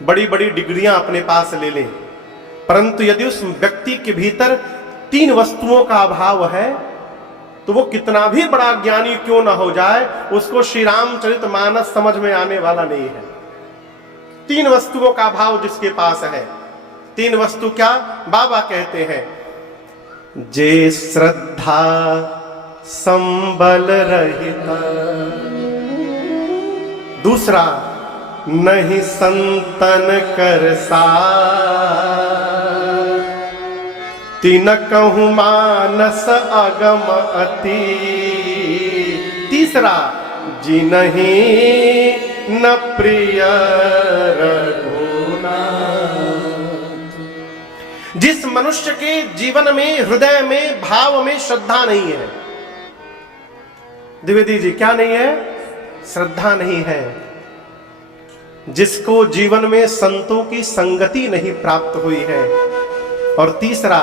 बड़ी बड़ी डिग्रियां अपने पास ले लें, परंतु यदि उस व्यक्ति के भीतर 3 वस्तुओं का अभाव है तो वो कितना भी बड़ा ज्ञानी क्यों ना हो जाए, उसको श्री रामचरितमानस समझ में आने वाला नहीं है। 3 वस्तुओं का अभाव जिसके पास है, 3 वस्तु क्या? बाबा कहते हैं, जे श्रद्धा संबल रहिता, दूसरा नहीं संतन कर सार, तीन कहूं मानस अगम अति, तीसरा जी नहीं न प्रिय रघुनाथ। जिस मनुष्य के जीवन में, हृदय में, भाव में श्रद्धा नहीं है, द्विवेदी जी क्या नहीं है? श्रद्धा नहीं है। जिसको जीवन में संतों की संगति नहीं प्राप्त हुई है, और तीसरा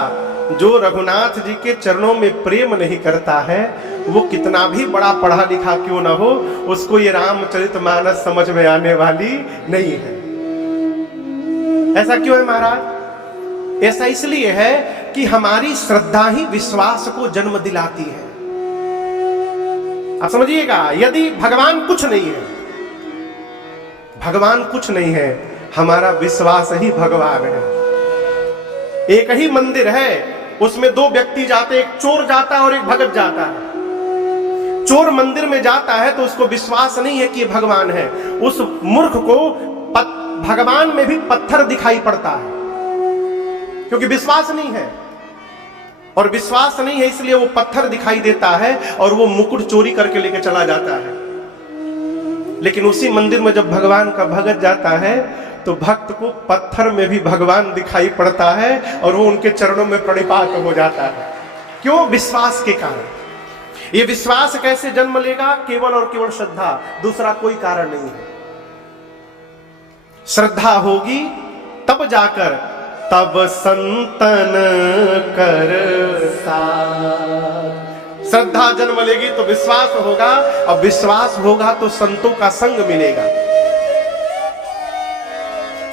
जो रघुनाथ जी के चरणों में प्रेम नहीं करता है, वो कितना भी बड़ा पढ़ा लिखा क्यों ना हो, उसको ये रामचरितमानस समझ में आने वाली नहीं है। ऐसा क्यों है महाराज? ऐसा इसलिए है कि हमारी श्रद्धा ही विश्वास को जन्म दिलाती है। आप समझिएगा, यदि भगवान कुछ नहीं है, भगवान कुछ नहीं है, हमारा विश्वास ही भगवान है। एक ही मंदिर है, उसमें 2 व्यक्ति जाते, एक चोर जाता है और एक भगत जाता है। चोर मंदिर में जाता है तो उसको विश्वास नहीं है कि ये भगवान है। उस मूर्ख को भगवान में भी पत्थर दिखाई पड़ता है, क्योंकि विश्वास नहीं है। और विश्वास नहीं है इसलिए वो पत्थर दिखाई देता है और वो मुकुट चोरी करके लेके चला जाता है। लेकिन उसी मंदिर में जब भगवान का भगत जाता है तो भक्त को पत्थर में भी भगवान दिखाई पड़ता है और वो उनके चरणों में प्रणिपात हो जाता है। क्यों? विश्वास के कारण। ये विश्वास कैसे जन्म लेगा? केवल और केवल श्रद्धा, दूसरा कोई कारण नहीं है। श्रद्धा होगी तब जाकर तब संतन कर साथ। श्रद्धा जन्म लेगी तो विश्वास होगा, और विश्वास होगा तो संतों का संग मिलेगा।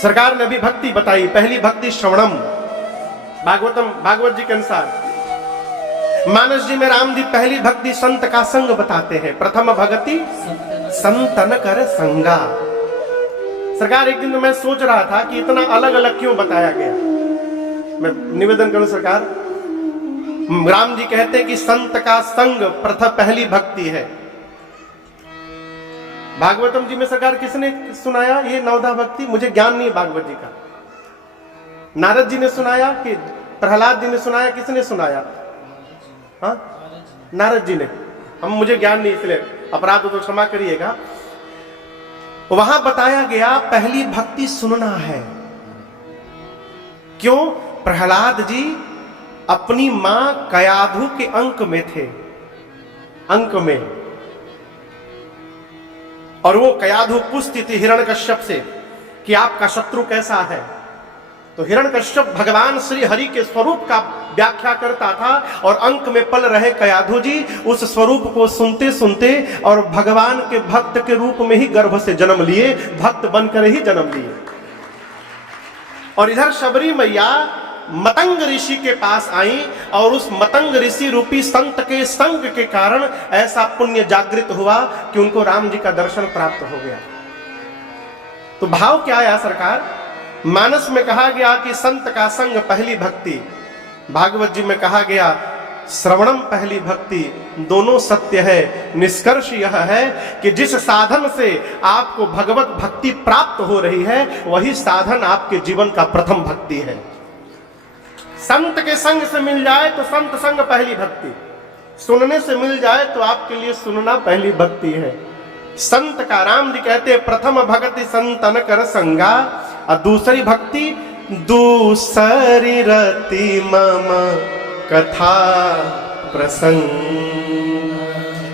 सरकार ने अभी भक्ति बताई, पहली भक्ति श्रवणम, भागवत जी के अनुसार। मानस जी में राम जी पहली भक्ति संत का संग बताते हैं। प्रथम भक्ति संतन कर संगा। सरकार एक दिन मैं सोच रहा था कि इतना अलग अलग क्यों बताया गया। मैं निवेदन करूं सरकार, राम जी कहते हैं कि संत का संग प्रथम पहली भक्ति है। भागवतम जी में सरकार किसने सुनाया ये 9धा भक्ति? मुझे ज्ञान नहीं है भागवत जी का। नारद जी ने सुनाया कि प्रहलाद जी ने सुनाया? किसने सुनाया? हाँ, नारद जी ने। हम मुझे ज्ञान नहीं, इसलिए अपराध तो क्षमा करिएगा। वहां बताया गया पहली भक्ति सुनना है। क्यों? प्रहलाद जी अपनी मां कयाधु के अंक में थे, अंक में, और वो कयाधु पूछती थी हिरण्यकश्यप से कि आपका शत्रु कैसा है। तो हिरण्यकश्यप भगवान श्री हरि के स्वरूप का व्याख्या करता था, और अंक में पल रहे कयाधु जी उस स्वरूप को सुनते सुनते और भगवान के भक्त के रूप में ही गर्भ से जन्म लिए, भक्त बनकर ही जन्म लिए। और इधर शबरी मैया मतंग ऋषि के पास आई, और उस मतंग ऋषि रूपी संत के संग के कारण ऐसा पुण्य जागृत हुआ कि उनको राम जी का दर्शन प्राप्त हो गया। तो भाव क्या आया सरकार? मानस में कहा गया कि संत का संग पहली भक्ति, भागवत जी में कहा गया श्रवणम पहली भक्ति। दोनों सत्य है। निष्कर्ष यह है कि जिस साधन से आपको भगवत भक्ति प्राप्त हो रही है, वही साधन आपके जीवन का प्रथम भक्ति है। संत के संग से मिल जाए तो संत संग पहली भक्ति, सुनने से मिल जाए तो आपके लिए सुनना पहली भक्ति है। संत का राम जी कहते प्रथम भक्ति संतन कर संगा, और दूसरी भक्ति दूसरी रति मम कथा प्रसंग।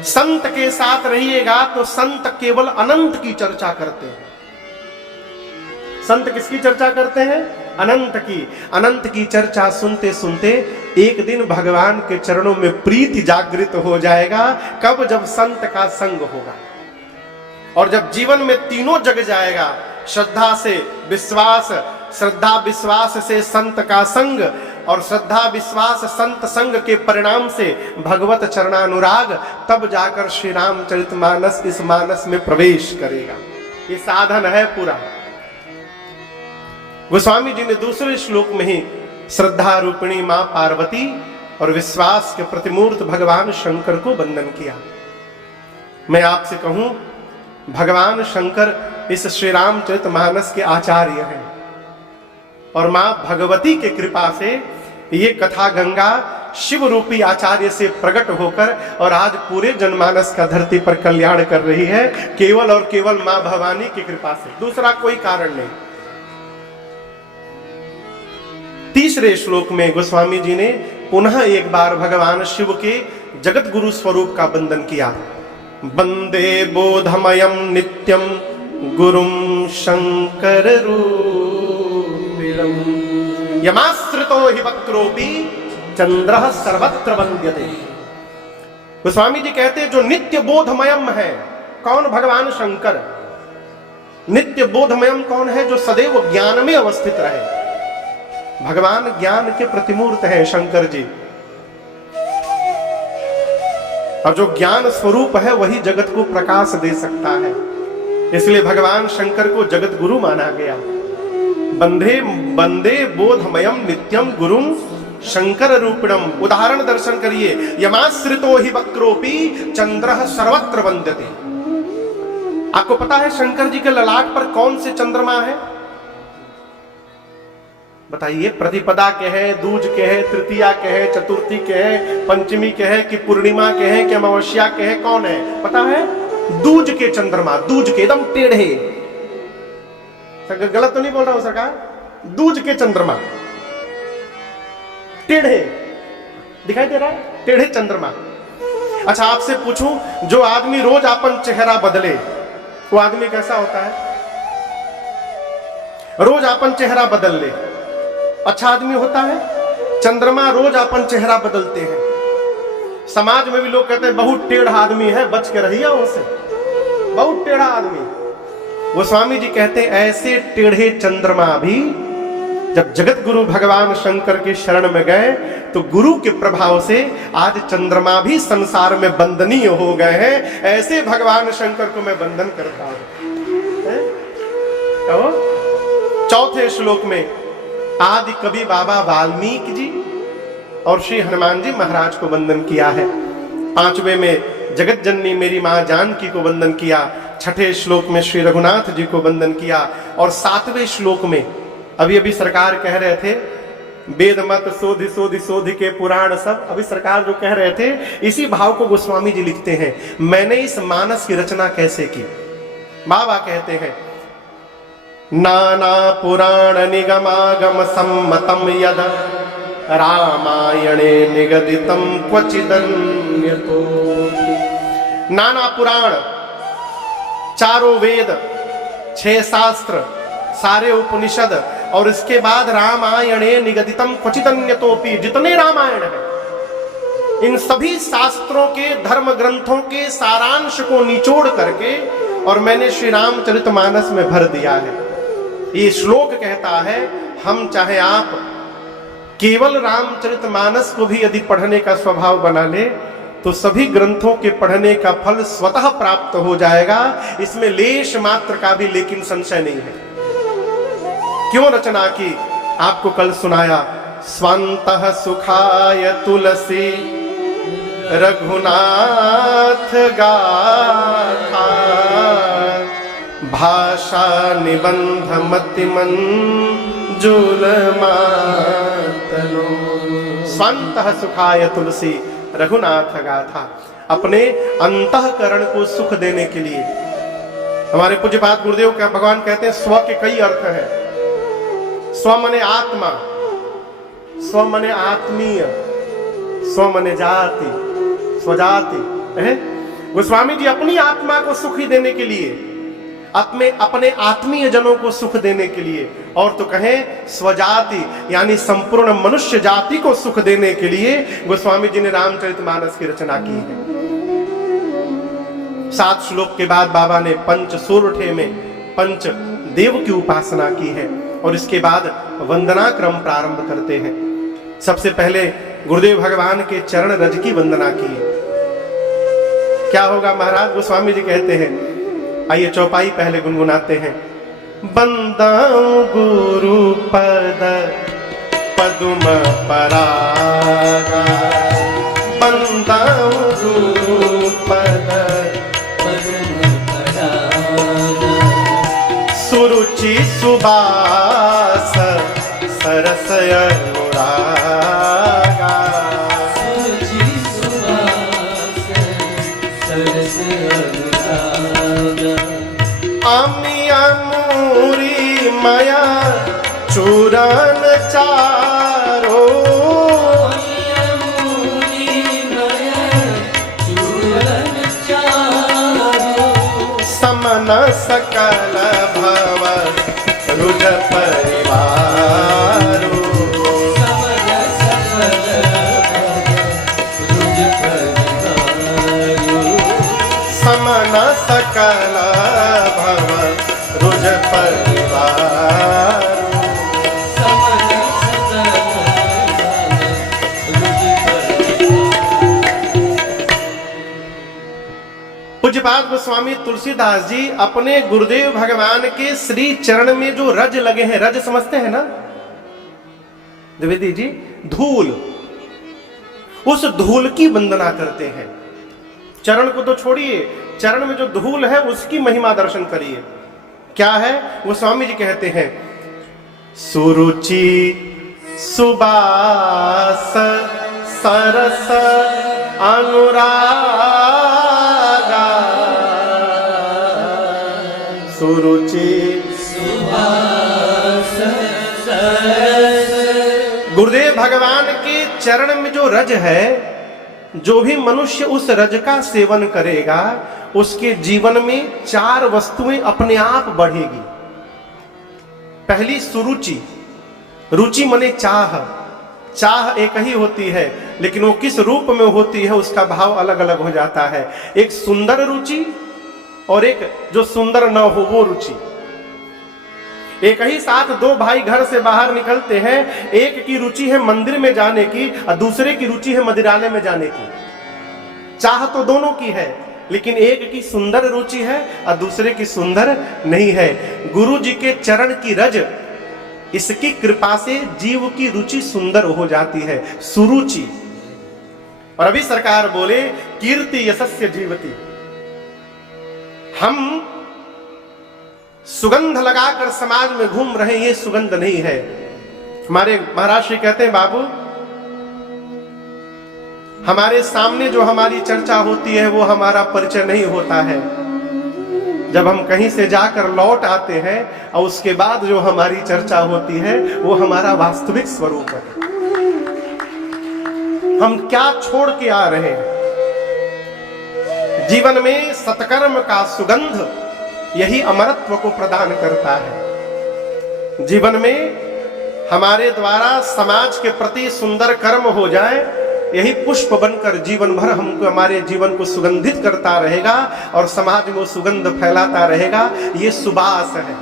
संत के साथ रहिएगा तो संत केवल अनंत की चर्चा करते हैं। संत किसकी चर्चा करते हैं? अनंत की। अनंत की चर्चा सुनते सुनते एक दिन भगवान के चरणों में प्रीति जागृत हो जाएगा। कब? जब संत का संग होगा, और जब जीवन में तीनों जग जाएगा, श्रद्धा से विश्वास, श्रद्धा विश्वास से संत का संग, और श्रद्धा विश्वास संत संग के परिणाम से भगवत चरणानुराग, तब जाकर श्री रामचरितमानस इस मानस में प्रवेश करेगा। ये साधन है पूरा। गोस्वामी जी ने दूसरे श्लोक में ही श्रद्धा रूपिणी मां पार्वती और विश्वास के प्रतिमूर्त भगवान शंकर को वंदन किया। मैं आपसे कहूं, भगवान शंकर इस श्री रामचरितमानस के आचार्य हैं, और मां भगवती के कृपा से ये कथा गंगा शिव रूपी आचार्य से प्रकट होकर और आज पूरे जनमानस का धरती पर कल्याण कर रही है, केवल और केवल मां भवानी की कृपा से, दूसरा कोई कारण नहीं। तीसरे श्लोक में गोस्वामी जी ने पुनः एक बार भगवान शिव के जगत गुरु स्वरूप का वंदन किया। वंदे बोधमयम नित्यम गुरुम शंकर रूपिणम यमाश्रितो हि वक्रोपि चंद्रः सर्वत्र वंद्यते। गोस्वामी जी कहते हैं जो नित्य बोधमयम है, कौन? भगवान शंकर। नित्य बोधमयम कौन है? जो सदैव ज्ञान में अवस्थित रहे। भगवान ज्ञान के प्रतिमूर्त हैं शंकर जी, और जो ज्ञान स्वरूप है वही जगत को प्रकाश दे सकता है, इसलिए भगवान शंकर को जगत गुरु माना गया। वंदे वंदे बोधमयम नित्यम गुरुम शंकर रूपिणम। उदाहरण दर्शन करिए, यमाश्रितो हि वक्रोपि चंद्रः सर्वत्र वंद्यते। आपको पता है शंकर जी के ललाट पर कौन से चंद्रमा है? बताइए। प्रतिपदा के हैं, दूज के हैं, तृतीया के हैं, चतुर्थी के हैं, पंचमी के हैं, कि पूर्णिमा के हैं, कि अमावस्या के हैं? कौन है पता है? दूज के चंद्रमा, दूज के, एकदम टेढ़े। गलत तो नहीं बोल रहा हूं सरकार? दूज के चंद्रमा टेढ़े दिखाई दे रहा है, टेढ़े चंद्रमा। अच्छा आपसे पूछूं, जो आदमी रोज अपन चेहरा बदले वो आदमी कैसा होता है? रोज अपन चेहरा बदल ले, अच्छा आदमी होता है? चंद्रमा रोज अपन चेहरा बदलते हैं। समाज में भी लोग कहते हैं बहुत टेढ़ा आदमी है, बच के रहिए उससे, बहुत टेढ़ा आदमी। वो स्वामी जी कहते हैं ऐसे टेढ़े चंद्रमा भी जब जगत गुरु भगवान शंकर के शरण में गए तो गुरु के प्रभाव से आज चंद्रमा भी संसार में वंदनीय हो गए हैं। ऐसे भगवान शंकर को मैं वंदन करता हूं। चौथे श्लोक में आदि कवि बाबा वाल्मीकि जी और श्री हनुमान जी महाराज को वंदन किया है। पांचवें में जगत जननी मेरी मां जानकी को वंदन किया। छठे श्लोक में श्री रघुनाथ जी को वंदन किया। और सातवें श्लोक में अभी अभी सरकार कह रहे थे वेद मत सोधि सोधि सोधि के पुराण सब, अभी सरकार जो कह रहे थे इसी भाव को गोस्वामी जी लिखते हैं। मैंने इस मानस की रचना कैसे की? बाबा कहते हैं नाना पुराण निगमागम सम्मतम यद रामायणे निगदितम क्वचिदन्यतो। नाना पुराण, चारों वेद, 6 शास्त्र, सारे उपनिषद, और इसके बाद रामायणे निगदितम क्वचिदन्यतोपि, जितने रामायण है इन सभी शास्त्रों के धर्म ग्रंथों के सारांश को निचोड़ करके और मैंने श्री रामचरितमानस में भर दिया है। ये श्लोक कहता है हम चाहे आप केवल रामचरितमानस को भी यदि पढ़ने का स्वभाव बना ले तो सभी ग्रंथों के पढ़ने का फल स्वतः प्राप्त हो जाएगा। इसमें लेश मात्र का भी लेकिन संशय नहीं है। क्यों रचना की? आपको कल सुनाया, स्वंतः सुखाय तुलसी रघुनाथ गाथा भाषा निबंध मतिमन जुलमातनो। स्वंतः सुखाय तुलसी रघुनाथ गाथा, अपने अंतःकरण को सुख देने के लिए। हमारे पूज्यपाद गुरुदेव का भगवान कहते हैं स्व के कई अर्थ हैं। स्व मने आत्मा, स्व मने आत्मीय, स्व मने जाति, स्वजाति है। गोस्वामी जी अपनी आत्मा को सुखी देने के लिए, अपने आत्मीय जनों को सुख देने के लिए, और तो कहें स्वजाति यानी संपूर्ण मनुष्य जाति को सुख देने के लिए गोस्वामी जी ने रामचरितमानस की रचना की है। 7 श्लोक के बाद बाबा ने पंच सोरठे में, पंच देव की उपासना की है और इसके बाद वंदना क्रम प्रारंभ करते हैं। सबसे पहले गुरुदेव भगवान के चरण रज की वंदना की। क्या होगा महाराज गोस्वामी जी कहते हैं, आइए चौपाई पहले गुनगुनाते हैं। बंदाऊं गुरु पद पदुम परागा, बंदाऊं गुरु पद पदुम परागा, सुरुचि सुबास सरस अनुरागा, सुरुचि सुबास सरस अनुरागा, आमिया मूरी माया चूरन चारो, आमिया मूरी माया चूरन चारो, समन सकल भव रुज परिवारो, समन सकल भव रुज परिवारो, समन सकल भव रुज परिवारो, समन सकल भव रुज परिवारो। पूज्यपाद गोस्वामी तुलसीदास जी अपने गुरुदेव भगवान के श्री चरण में जो रज लगे हैं, रज समझते हैं ना द्विवेदी जी, धूल, उस धूल की वंदना करते हैं। चरण को तो छोड़िए, चरण में जो धूल है उसकी महिमा दर्शन करिए। क्या है वो स्वामी जी कहते हैं, सुरुचि सुबास सरस अनुरागा, सुरुचि सुबास सरस। गुरुदेव भगवान के चरण में जो रज है, जो भी मनुष्य उस रज का सेवन करेगा उसके जीवन में 4 वस्तुएं अपने आप बढ़ेगी। पहली सुरुचि, रुचि माने चाह, चाह एक ही होती है लेकिन वो किस रूप में होती है उसका भाव अलग अलग हो जाता है। एक सुंदर रुचि और एक जो सुंदर न हो वो रुचि। एक ही साथ 2 भाई घर से बाहर निकलते हैं, एक की रुचि है मंदिर में जाने की और दूसरे की रुचि है मदिरालय में जाने की। चाह तो दोनों की है लेकिन एक की सुंदर रुचि है और दूसरे की सुंदर नहीं है। गुरु जी के चरण की रज, इसकी कृपा से जीव की रुचि सुंदर हो जाती है, सुरुचि। और अभी सरकार बोले कीर्ति यशस्य जीवति। हम सुगंध लगाकर समाज में घूम रहे, ये सुगंध नहीं है। हमारे महाराज श्री कहते हैं, बाबू हमारे सामने जो हमारी चर्चा होती है वो हमारा परिचय नहीं होता है। जब हम कहीं से जाकर लौट आते हैं और उसके बाद जो हमारी चर्चा होती है वो हमारा वास्तविक स्वरूप है। हम क्या छोड़ के आ रहे हैं। जीवन में सत्कर्म का सुगंध यही अमरत्व को प्रदान करता है। जीवन में हमारे द्वारा समाज के प्रति सुंदर कर्म हो जाए, यही पुष्प बनकर जीवन भर हमको, हमारे जीवन को सुगंधित करता रहेगा और समाज में सुगंध फैलाता रहेगा। ये सुबास है।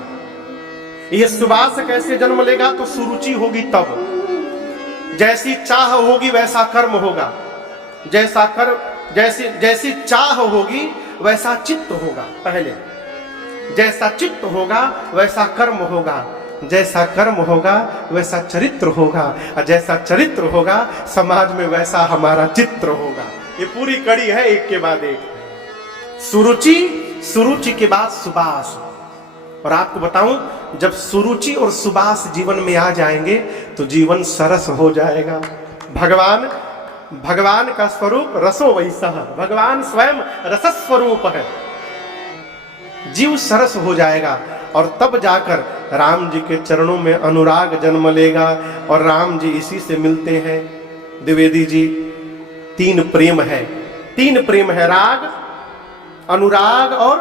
ये सुबास कैसे जन्म लेगा? तो सुरुचि होगी तब। जैसी चाह होगी वैसा कर्म होगा, जैसी चाह होगी वैसा चित्त होगा। पहले जैसा चित्त होगा वैसा कर्म होगा, जैसा कर्म होगा वैसा चरित्र होगा, और जैसा चरित्र होगा समाज में वैसा हमारा चित्र होगा। ये पूरी कड़ी है, एक के बाद एक। सुरुचि, सुरुचि के बाद सुबास। और आपको बताऊं, जब सुरुचि और सुबास जीवन में आ जाएंगे तो जीवन सरस हो जाएगा। भगवान का स्वरूप रसो वैसा, भगवान स्वयं रस स्वरूप है। जीव सरस हो जाएगा और तब जाकर राम जी के चरणों में अनुराग जन्म लेगा और राम जी इसी से मिलते हैं। द्विवेदी जी, 3 प्रेम है, 3 प्रेम है, राग, अनुराग और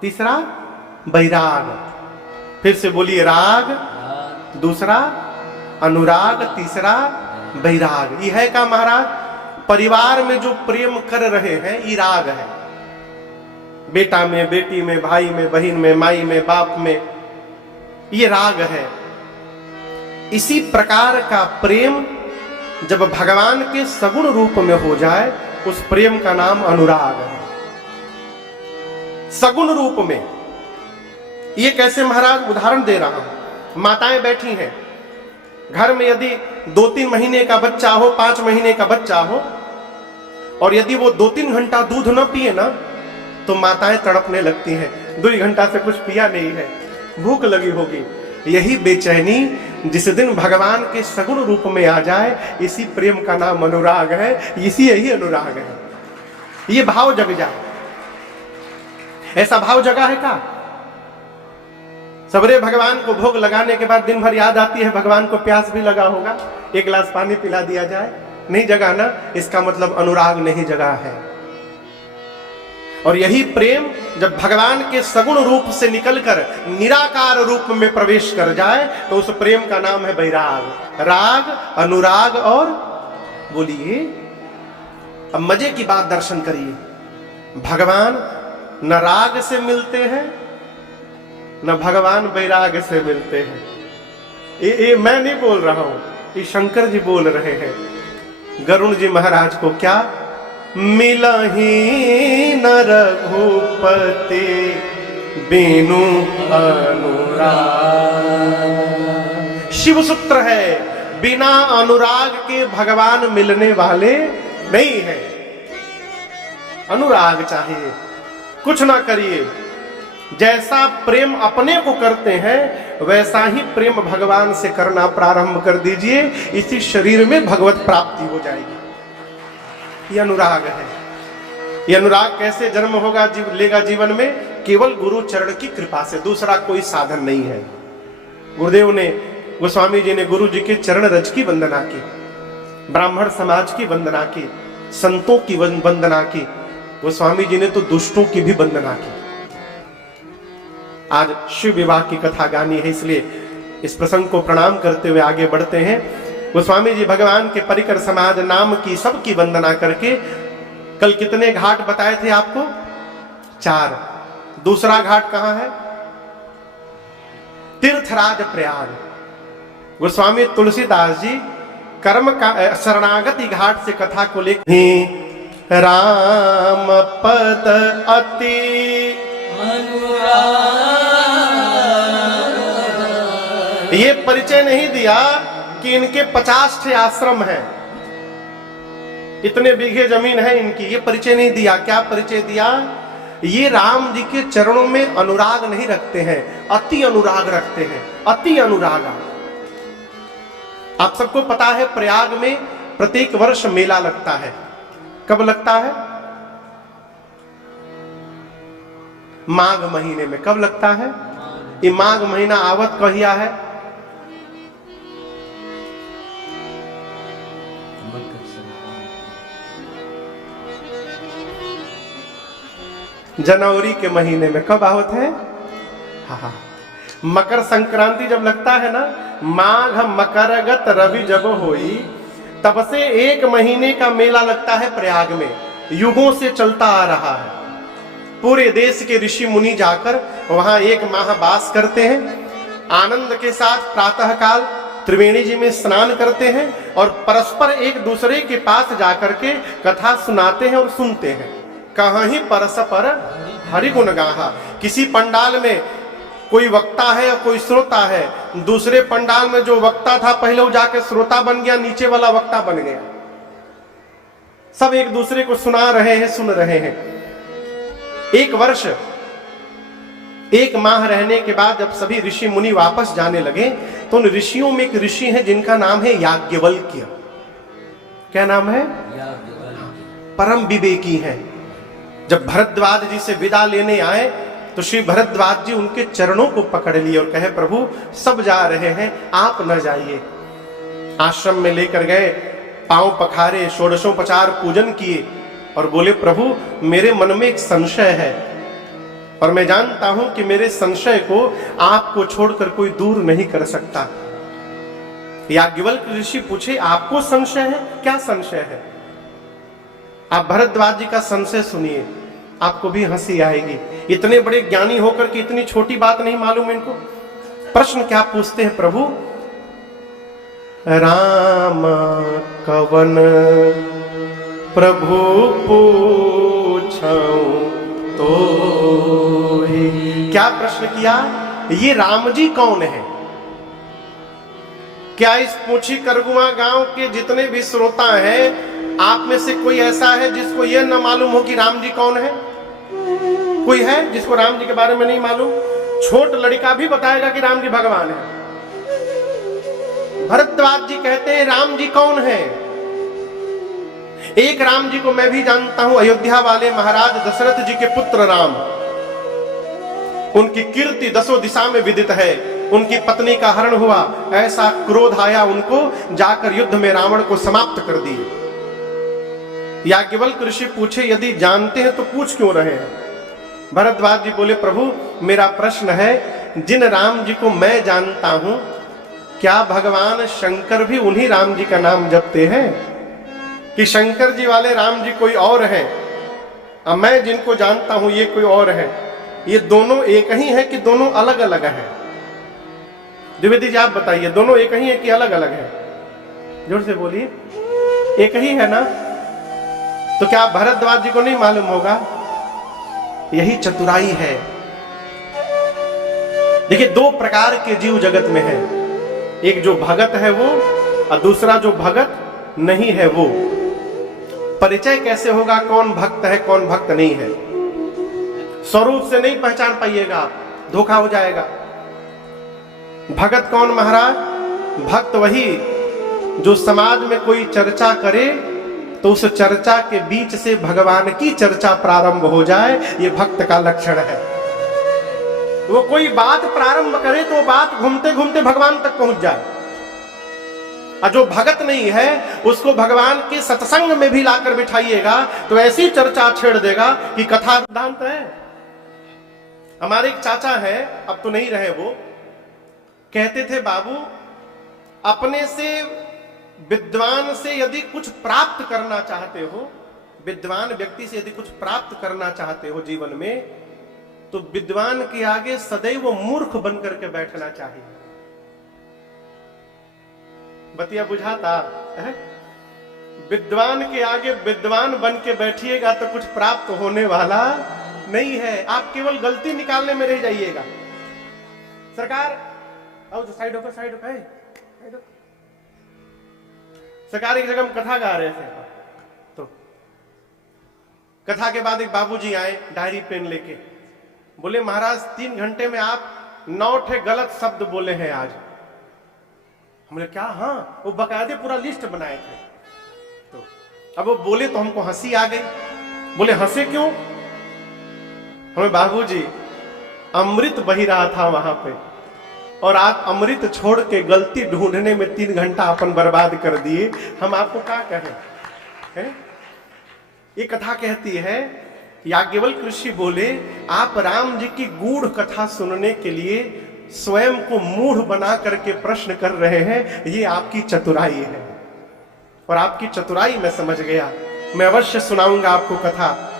तीसरा वैराग। फिर से बोलिए, राग, दूसरा अनुराग, तीसरा वैराग। ये है का महाराज? परिवार में जो प्रेम कर रहे हैं ये राग है। बेटा में, बेटी में, भाई में, बहन में, माई में, बाप में, ये राग है। इसी प्रकार का प्रेम जब भगवान के सगुण रूप में हो जाए, उस प्रेम का नाम अनुराग है। सगुण रूप में। ये कैसे महाराज? उदाहरण दे रहा हूं। माताएं बैठी हैं घर में, यदि 2-3 महीने का बच्चा हो, 5 महीने का बच्चा हो, और यदि वो 2-3 घंटा दूध न पिए ना, तो माताएं तड़पने लगती हैं। 2 घंटा से कुछ पिया नहीं है, भूख लगी होगी। यही बेचैनी जिस दिन भगवान के सगुण रूप में आ जाए, इसी प्रेम का नाम अनुराग है। इसी यही अनुराग है। ये भाव जग जाए। ऐसा भाव जगा है का? सबरे भगवान को भोग लगाने के बाद दिन भर याद आती है, भगवान को प्यास भी लगा होगा, 1 गिलास पानी पिला दिया जाए। नहीं जगा ना, इसका मतलब अनुराग नहीं जगा है। और यही प्रेम जब भगवान के सगुण रूप से निकलकर निराकार रूप में प्रवेश कर जाए, तो उस प्रेम का नाम है वैराग। राग, अनुराग और बोलिए। अब मजे की बात दर्शन करिए। भगवान न राग से मिलते हैं, न भगवान वैराग से मिलते हैं। ये मैं नहीं बोल रहा हूं, ये शंकर जी बोल रहे हैं। गरुण जी महाराज को क्या मिलही न रघुपति बिनु अनुराग। शिव सूत्र है, बिना अनुराग के भगवान मिलने वाले नहीं है। अनुराग चाहिए, कुछ ना करिए। जैसा प्रेम अपने को करते हैं, वैसा ही प्रेम भगवान से करना प्रारंभ कर दीजिए। इसी शरीर में भगवत प्राप्ति हो जाएगी। ये अनुराग है। ये अनुराग कैसे जन्म होगा, लेगा जीवन में? केवल गुरु चरण की कृपा से, दूसरा कोई साधन नहीं है। गुरुदेव ने, गोस्वामी जी ने गुरु जी के चरण रज की वंदना की, ब्राह्मण समाज की वंदना की, संतों की वंदना की। गोस्वामी जी ने तो दुष्टों की भी वंदना की। आज शिव विवाह की कथा गानी है, इसलिए इस प्रसंग को प्रणाम करते हुए आगे बढ़ते हैं। गोस्वामी जी भगवान के परिकर समाज नाम की सबकी वंदना करके, कल कितने घाट बताए थे आपको? 4। दूसरा घाट कहां है? तीर्थराज प्रयाग। गोस्वामी तुलसीदास जी कर्म का शरणागति घाट से कथा को लेकर राम पद अति ये परिचय नहीं दिया कि इनके 50 ठे आश्रम हैं, इतने बीघे जमीन है इनकी। ये परिचय नहीं दिया। क्या परिचय दिया? ये राम जी के चरणों में अनुराग नहीं रखते हैं, अति अनुराग रखते हैं। अति अनुराग। आप सबको पता है, प्रयाग में प्रत्येक वर्ष मेला लगता है। कब लगता है? माघ महीने में। कब लगता है? ये माघ महीना आवत कहिया है? जनवरी के महीने में। कब आवत है? हाँ, मकर संक्रांति जब लगता है ना, माघ मकरगत रवि जब होई, तब से 1 महीने का मेला लगता है प्रयाग में। युगों से चलता आ रहा है। पूरे देश के ऋषि मुनि जाकर वहां 1 माह वास करते हैं। आनंद के साथ प्रातः काल त्रिवेणी जी में स्नान करते हैं और परस्पर एक दूसरे के पास जाकर के कथा सुनाते हैं और सुनते हैं। कहाँ ही परस्पर हरि गुण गाहा। किसी पंडाल में कोई वक्ता है या कोई श्रोता है, दूसरे पंडाल में जो वक्ता था पहले वो जाके श्रोता बन गया, नीचे वाला वक्ता बन गया। सब एक दूसरे को सुना रहे हैं, सुन रहे हैं। 1 वर्ष 1 माह रहने के बाद जब सभी ऋषि मुनि वापस जाने लगे, तो उन ऋषियों में एक ऋषि है जिनका नाम है याज्ञवल्क्य। क्या नाम है? परम विवेकी हैं। जब भरद्वाज जी से विदा लेने आए, तो श्री भरद्वाज जी उनके चरणों को पकड़ लिए और कहे, प्रभु सब जा रहे हैं, आप न जाइए। आश्रम में लेकर गए, पांव पखारे, षोडशोपचार पूजन किए और बोले, प्रभु मेरे मन में एक संशय है और मैं जानता हूं कि मेरे संशय को आपको छोड़कर कोई दूर नहीं कर सकता। याज्ञवल्क्य ऋषि पूछे, आपको संशय है? क्या संशय है? आप भरद्वाज जी का संशय सुनिए, आपको भी हंसी आएगी। इतने बड़े ज्ञानी होकर कि इतनी छोटी बात नहीं मालूम इनको। प्रश्न क्या पूछते हैं प्रभु? राम कवन प्रभु पूछऊं तो क्या प्रश्न किया? ये राम जी कौन है? क्या इस पूछी करगुआ गांव के जितने भी श्रोता हैं, आप में से कोई ऐसा है जिसको यह न मालूम हो कि राम जी कौन है? कोई है जिसको राम जी के बारे में नहीं मालूम? छोट लड़का भी बताएगा कि राम जी भगवान है। भरद्वाज जी कहते हैं राम जी कौन है? एक राम जी को मैं भी जानता हूं, अयोध्या वाले महाराज दशरथ जी के पुत्र राम। उनकी कीर्ति दसों दिशा में विदित है। उनकी पत्नी का हरण हुआ, ऐसा क्रोध आया उनको, जाकर युद्ध में रावण को समाप्त कर दिए। याज्ञवल्क्य ऋषि पूछे यदि जानते हैं तो पूछ क्यों रहे हैं? भरद्वाज जी बोले प्रभु मेरा प्रश्न है, जिन राम जी को मैं जानता हूं, क्या भगवान शंकर भी उन्हीं राम जी का नाम जपते हैं कि शंकर जी वाले राम जी कोई और हैं? अब मैं जिनको जानता हूं ये कोई और है। ये दोनों एक ही है कि दोनों अलग अलग है? द्विवेदी जी आप बताइए, दोनों एक ही है कि अलग अलग है? जोर से बोलिए। एक ही है ना? तो क्या भरद्वाज जी को नहीं मालूम होगा? यही चतुराई है। देखिए दो प्रकार के जीव जगत में है, एक जो भगत है वो, और दूसरा जो भगत नहीं है वो। परिचय कैसे होगा कौन भक्त है कौन भक्त नहीं है? स्वरूप से नहीं पहचान पाइएगा आप, धोखा हो जाएगा। भगत कौन महाराज? भक्त वही जो समाज में कोई चर्चा करे तो उस चर्चा के बीच से भगवान की चर्चा प्रारंभ हो जाए, ये भक्त का लक्षण है। वो कोई बात प्रारंभ करे तो बात घूमते घूमते भगवान तक पहुंच जाए। और जो भगत नहीं है उसको भगवान के सत्संग में भी लाकर बिठाइएगा तो ऐसी चर्चा छेड़ देगा कि कथा सिद्धांत है। हमारे एक चाचा है, अब तो नहीं रहे वो, कहते थे बाबू अपने से विद्वान से यदि कुछ प्राप्त करना चाहते हो, विद्वान व्यक्ति से यदि कुछ प्राप्त करना चाहते हो जीवन में, तो विद्वान के आगे सदैव मूर्ख बन करके बैठना चाहिए। बतिया बुझाता है? विद्वान के आगे विद्वान बन के बैठिएगा तो कुछ प्राप्त होने वाला नहीं है, आप केवल गलती निकालने में रह जाइएगा। सरकार आओ, साइड होकर साइड होकर। सरकार एक जगह हम कथा गा रहे थे, तो कथा के बाद एक बाबूजी आए डायरी पेन लेके, बोले महाराज 3 घंटे में आप 9 ठे गलत शब्द बोले हैं आज। हमने क्या? हाँ, वो बकायदे पूरा लिस्ट बनाए थे। तो अब वो बोले तो हमको हंसी आ गई। बोले हंसे क्यों? हमें बाबूजी अमृत बही रहा था वहां पे, और आप अमृत छोड़ के गलती ढूंढने में 3 घंटा अपन बर्बाद कर दिए। हम आपको क्या कहें है? ये कथा कहती है, याज्ञवल्क्य ऋषि बोले आप राम जी की गूढ़ कथा सुनने के लिए स्वयं को मूढ़ बना करके प्रश्न कर रहे हैं, ये आपकी चतुराई है। और आपकी चतुराई मैं समझ गया, मैं अवश्य सुनाऊंगा आपको कथा,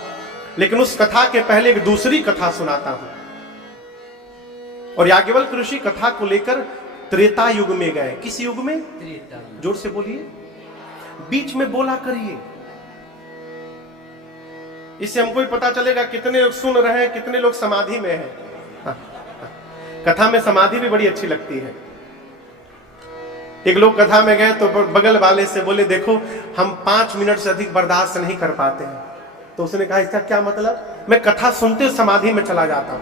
लेकिन उस कथा के पहले एक दूसरी कथा सुनाता हूं। और याज्ञवल्क्य ऋषि कथा को लेकर त्रेता युग में गए। किस युग में? त्रेता। जोर से बोलिए, बीच में बोला करिए, इससे हमको भी पता चलेगा कितने लोग सुन रहे हैं, कितने लोग समाधि में हैं। कथा में समाधि भी बड़ी अच्छी लगती है। एक लोग कथा में गए तो बगल वाले से बोले देखो हम 5 मिनट से अधिक बर्दाश्त नहीं कर पाते हैं। तो उसने कहा इसका क्या मतलब? मैं कथा सुनते समाधि में चला जाता हूं,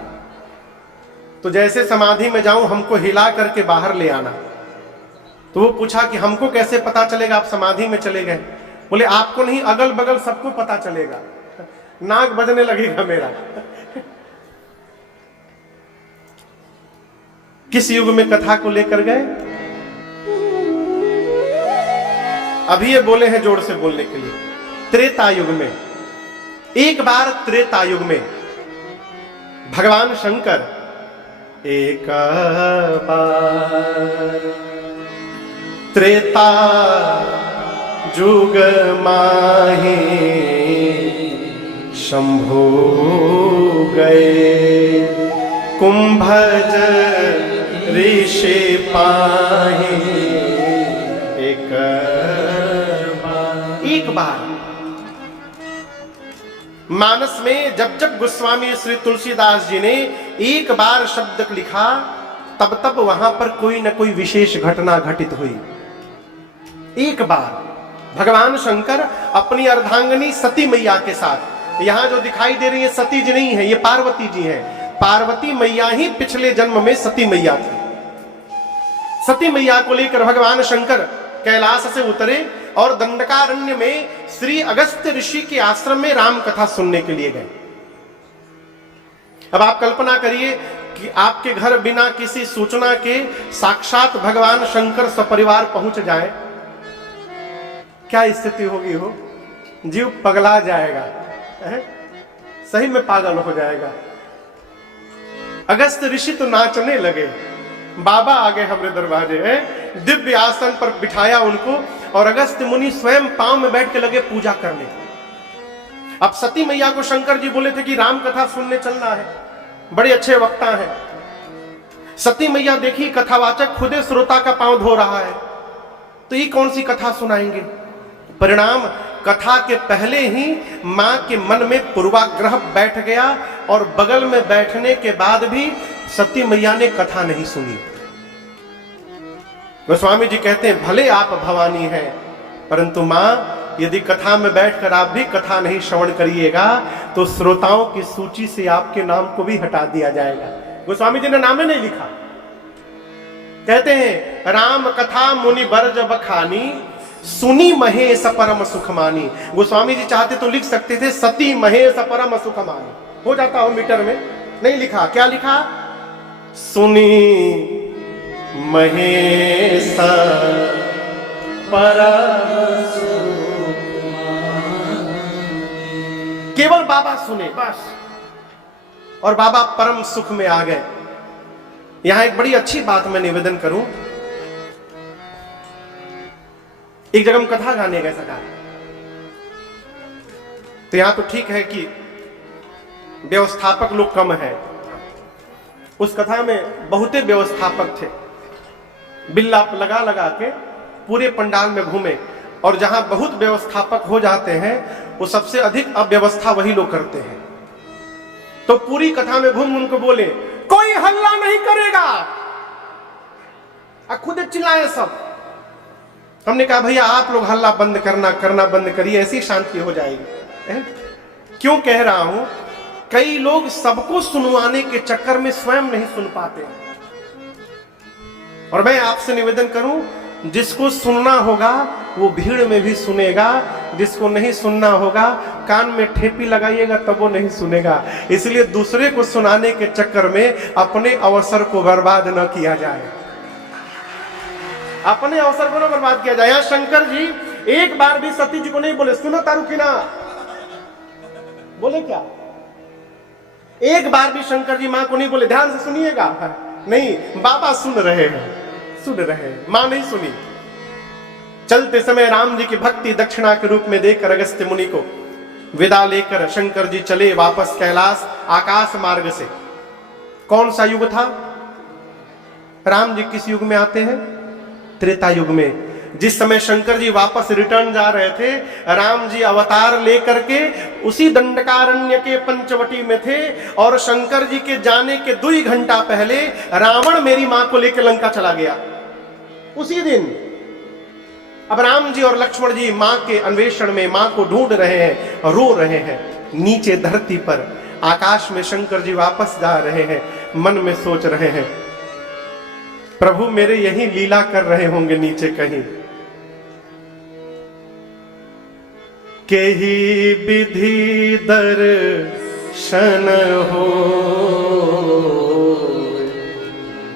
तो जैसे समाधि में जाऊं हमको हिला करके बाहर ले आना। तो वो पूछा कि हमको कैसे पता चलेगा आप समाधि में चले गए? बोले आपको नहीं, अगल बगल सबको पता चलेगा, नाक बजने लगेगा मेरा। किस युग में कथा को लेकर गए? अभी ये बोले हैं जोर से बोलने के लिए, त्रेता युग में। एक बार त्रेता युग में भगवान शंकर एक बार त्रेता जुग माहे शंभु गए, कुंभज ऋषि पाहि एक बार। मानस में जब जब गोस्वामी श्री तुलसीदास जी ने एक बार शब्द लिखा, तब तब वहां पर कोई न कोई विशेष घटना घटित हुई। एक बार भगवान शंकर अपनी अर्धांगिनी सती मैया के साथ, यहां जो दिखाई दे रही है सती जी नहीं है, ये पार्वती जी है। पार्वती मैया ही पिछले जन्म में सती मैया थी। सती मैया को लेकर भगवान शंकर कैलाश से उतरे और दंडकारण्य में श्री अगस्त्य ऋषि के आश्रम में राम कथा सुनने के लिए गए। अब आप कल्पना करिए कि आपके घर बिना किसी सूचना के साक्षात भगवान शंकर सपरिवार पहुंच जाए, क्या स्थिति होगी? हो जीव पगला जाएगा, सही में पागल हो जाएगा। अगस्त्य ऋषि तो नाचने लगे, बाबा आ गए हमारे दरवाजे हैं, दिव्य आसन पर बिठाया उनको और अगस्त्य मुनि स्वयं पांव में बैठ के लगे पूजा करने। अब सती मैया को शंकर जी बोले थे कि राम कथा सुनने चलना है, बड़े अच्छे वक्ता हैं। सती मैया देखी कथावाचक खुदे श्रोता का पांव धो रहा है, तो ये कौन सी कथा सुनाएंगे? परिणाम कथा के पहले ही मां के मन में पूर्वाग्रह बैठ गया और बगल में बैठने के बाद भी सती मैया ने कथा नहीं सुनी। गोस्वामी जी कहते हैं भले आप भवानी हैं, परंतु मां यदि कथा में बैठकर आप भी कथा नहीं श्रवण करिएगा तो श्रोताओं की सूची से आपके नाम को भी हटा दिया जाएगा। गोस्वामी जी ने नाम ही नहीं लिखा। कहते हैं राम कथा मुनि बरज बखानी, सुनी महेश परम सुखमानी। गोस्वामी जी चाहते तो लिख सकते थे सती महेश परम सुखमानी, हो जाता हो मीटर में, नहीं लिखा। क्या लिखा? सुनी महेश परम सुखमानी। केवल बाबा सुने बस, और बाबा परम सुख में आ गए। यहां एक बड़ी अच्छी बात मैं निवेदन करूं। एक जगह हम कथा गाने गए सरकार, तो यहां तो ठीक है कि व्यवस्थापक लोग कम है। उस कथा में बहुते व्यवस्थापक थे, बिल्ला लगा लगा के पूरे पंडाल में घूमे, और जहां बहुत व्यवस्थापक हो जाते हैं वो सबसे अधिक अव्यवस्था वही लोग करते हैं। तो पूरी कथा में घूम उनको बोले कोई हल्ला नहीं करेगा, खुद चिल्लाए सब। हमने कहा भैया आप लोग हल्ला बंद करना बंद करिए, ऐसी शांति हो जाएगी। क्यों कह रहा हूं? कई लोग सबको सुनवाने के चक्कर में स्वयं नहीं सुन पाते। और मैं आपसे निवेदन करूं, जिसको सुनना होगा वो भीड़ में भी सुनेगा, जिसको नहीं सुनना होगा कान में ठेपी लगाइएगा तब वो नहीं सुनेगा। इसलिए दूसरे को सुनाने के चक्कर में अपने अवसर को बर्बाद न किया जाए, अपने अवसर को न बर्बाद किया जाए। यहां शंकर जी एक बार भी सती जी को नहीं बोले सुनो तारू की ना, बोले क्या? एक बार भी शंकर जी मां को नहीं बोले ध्यान से सुनिएगा, नहीं, बाबा सुन रहे हैं, मां नहीं सुनी। चलते समय राम जी की भक्ति दक्षिणा के रूप में देकर अगस्त्य मुनि को विदा लेकर शंकर जी चले वापस कैलाश आकाश मार्ग से। कौन सा युग था? राम जी किस युग में आते हैं? त्रेता युग में। जिस समय शंकर जी वापस रिटर्न जा रहे थे, राम जी अवतार लेकर के उसी दंडकारण्य के पंचवटी में थे, और शंकर जी के जाने के 2 घंटा पहले रावण मेरी मां को लेकर लंका चला गया उसी दिन। अब राम जी और लक्ष्मण जी मां के अन्वेषण में मां को ढूंढ रहे हैं, रो रहे हैं। नीचे धरती पर आकाश में शंकर जी वापस जा रहे हैं, मन में सोच रहे हैं प्रभु मेरे यही लीला कर रहे होंगे नीचे कहीं। केही विधि दर्शन हो,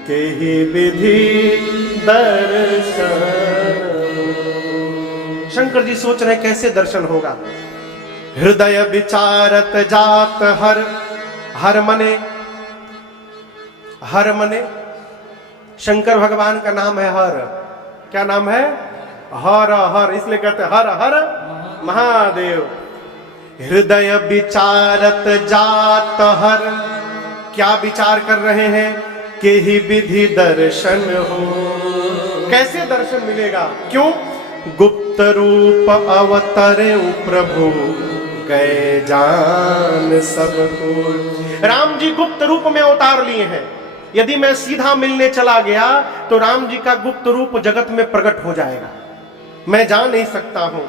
केही विधि दर्शन। शंकर जी सोच रहे कैसे दर्शन होगा। हृदय विचारत जात हर, हर मने शंकर भगवान का नाम है हर। क्या नाम है? हर हर, इसलिए कहते हैं हर हर महादेव। हृदय विचारत जात हर, क्या विचार कर रहे हैं? के ही विधि दर्शन हो। कैसे दर्शन मिलेगा? क्यों? गुप्त रूप अवतरे प्रभु गए जान सबको। राम जी गुप्त रूप में अवतार लिए हैं। यदि मैं सीधा मिलने चला गया तो राम जी का गुप्त रूप जगत में प्रकट हो जाएगा, मैं जा नहीं सकता हूं।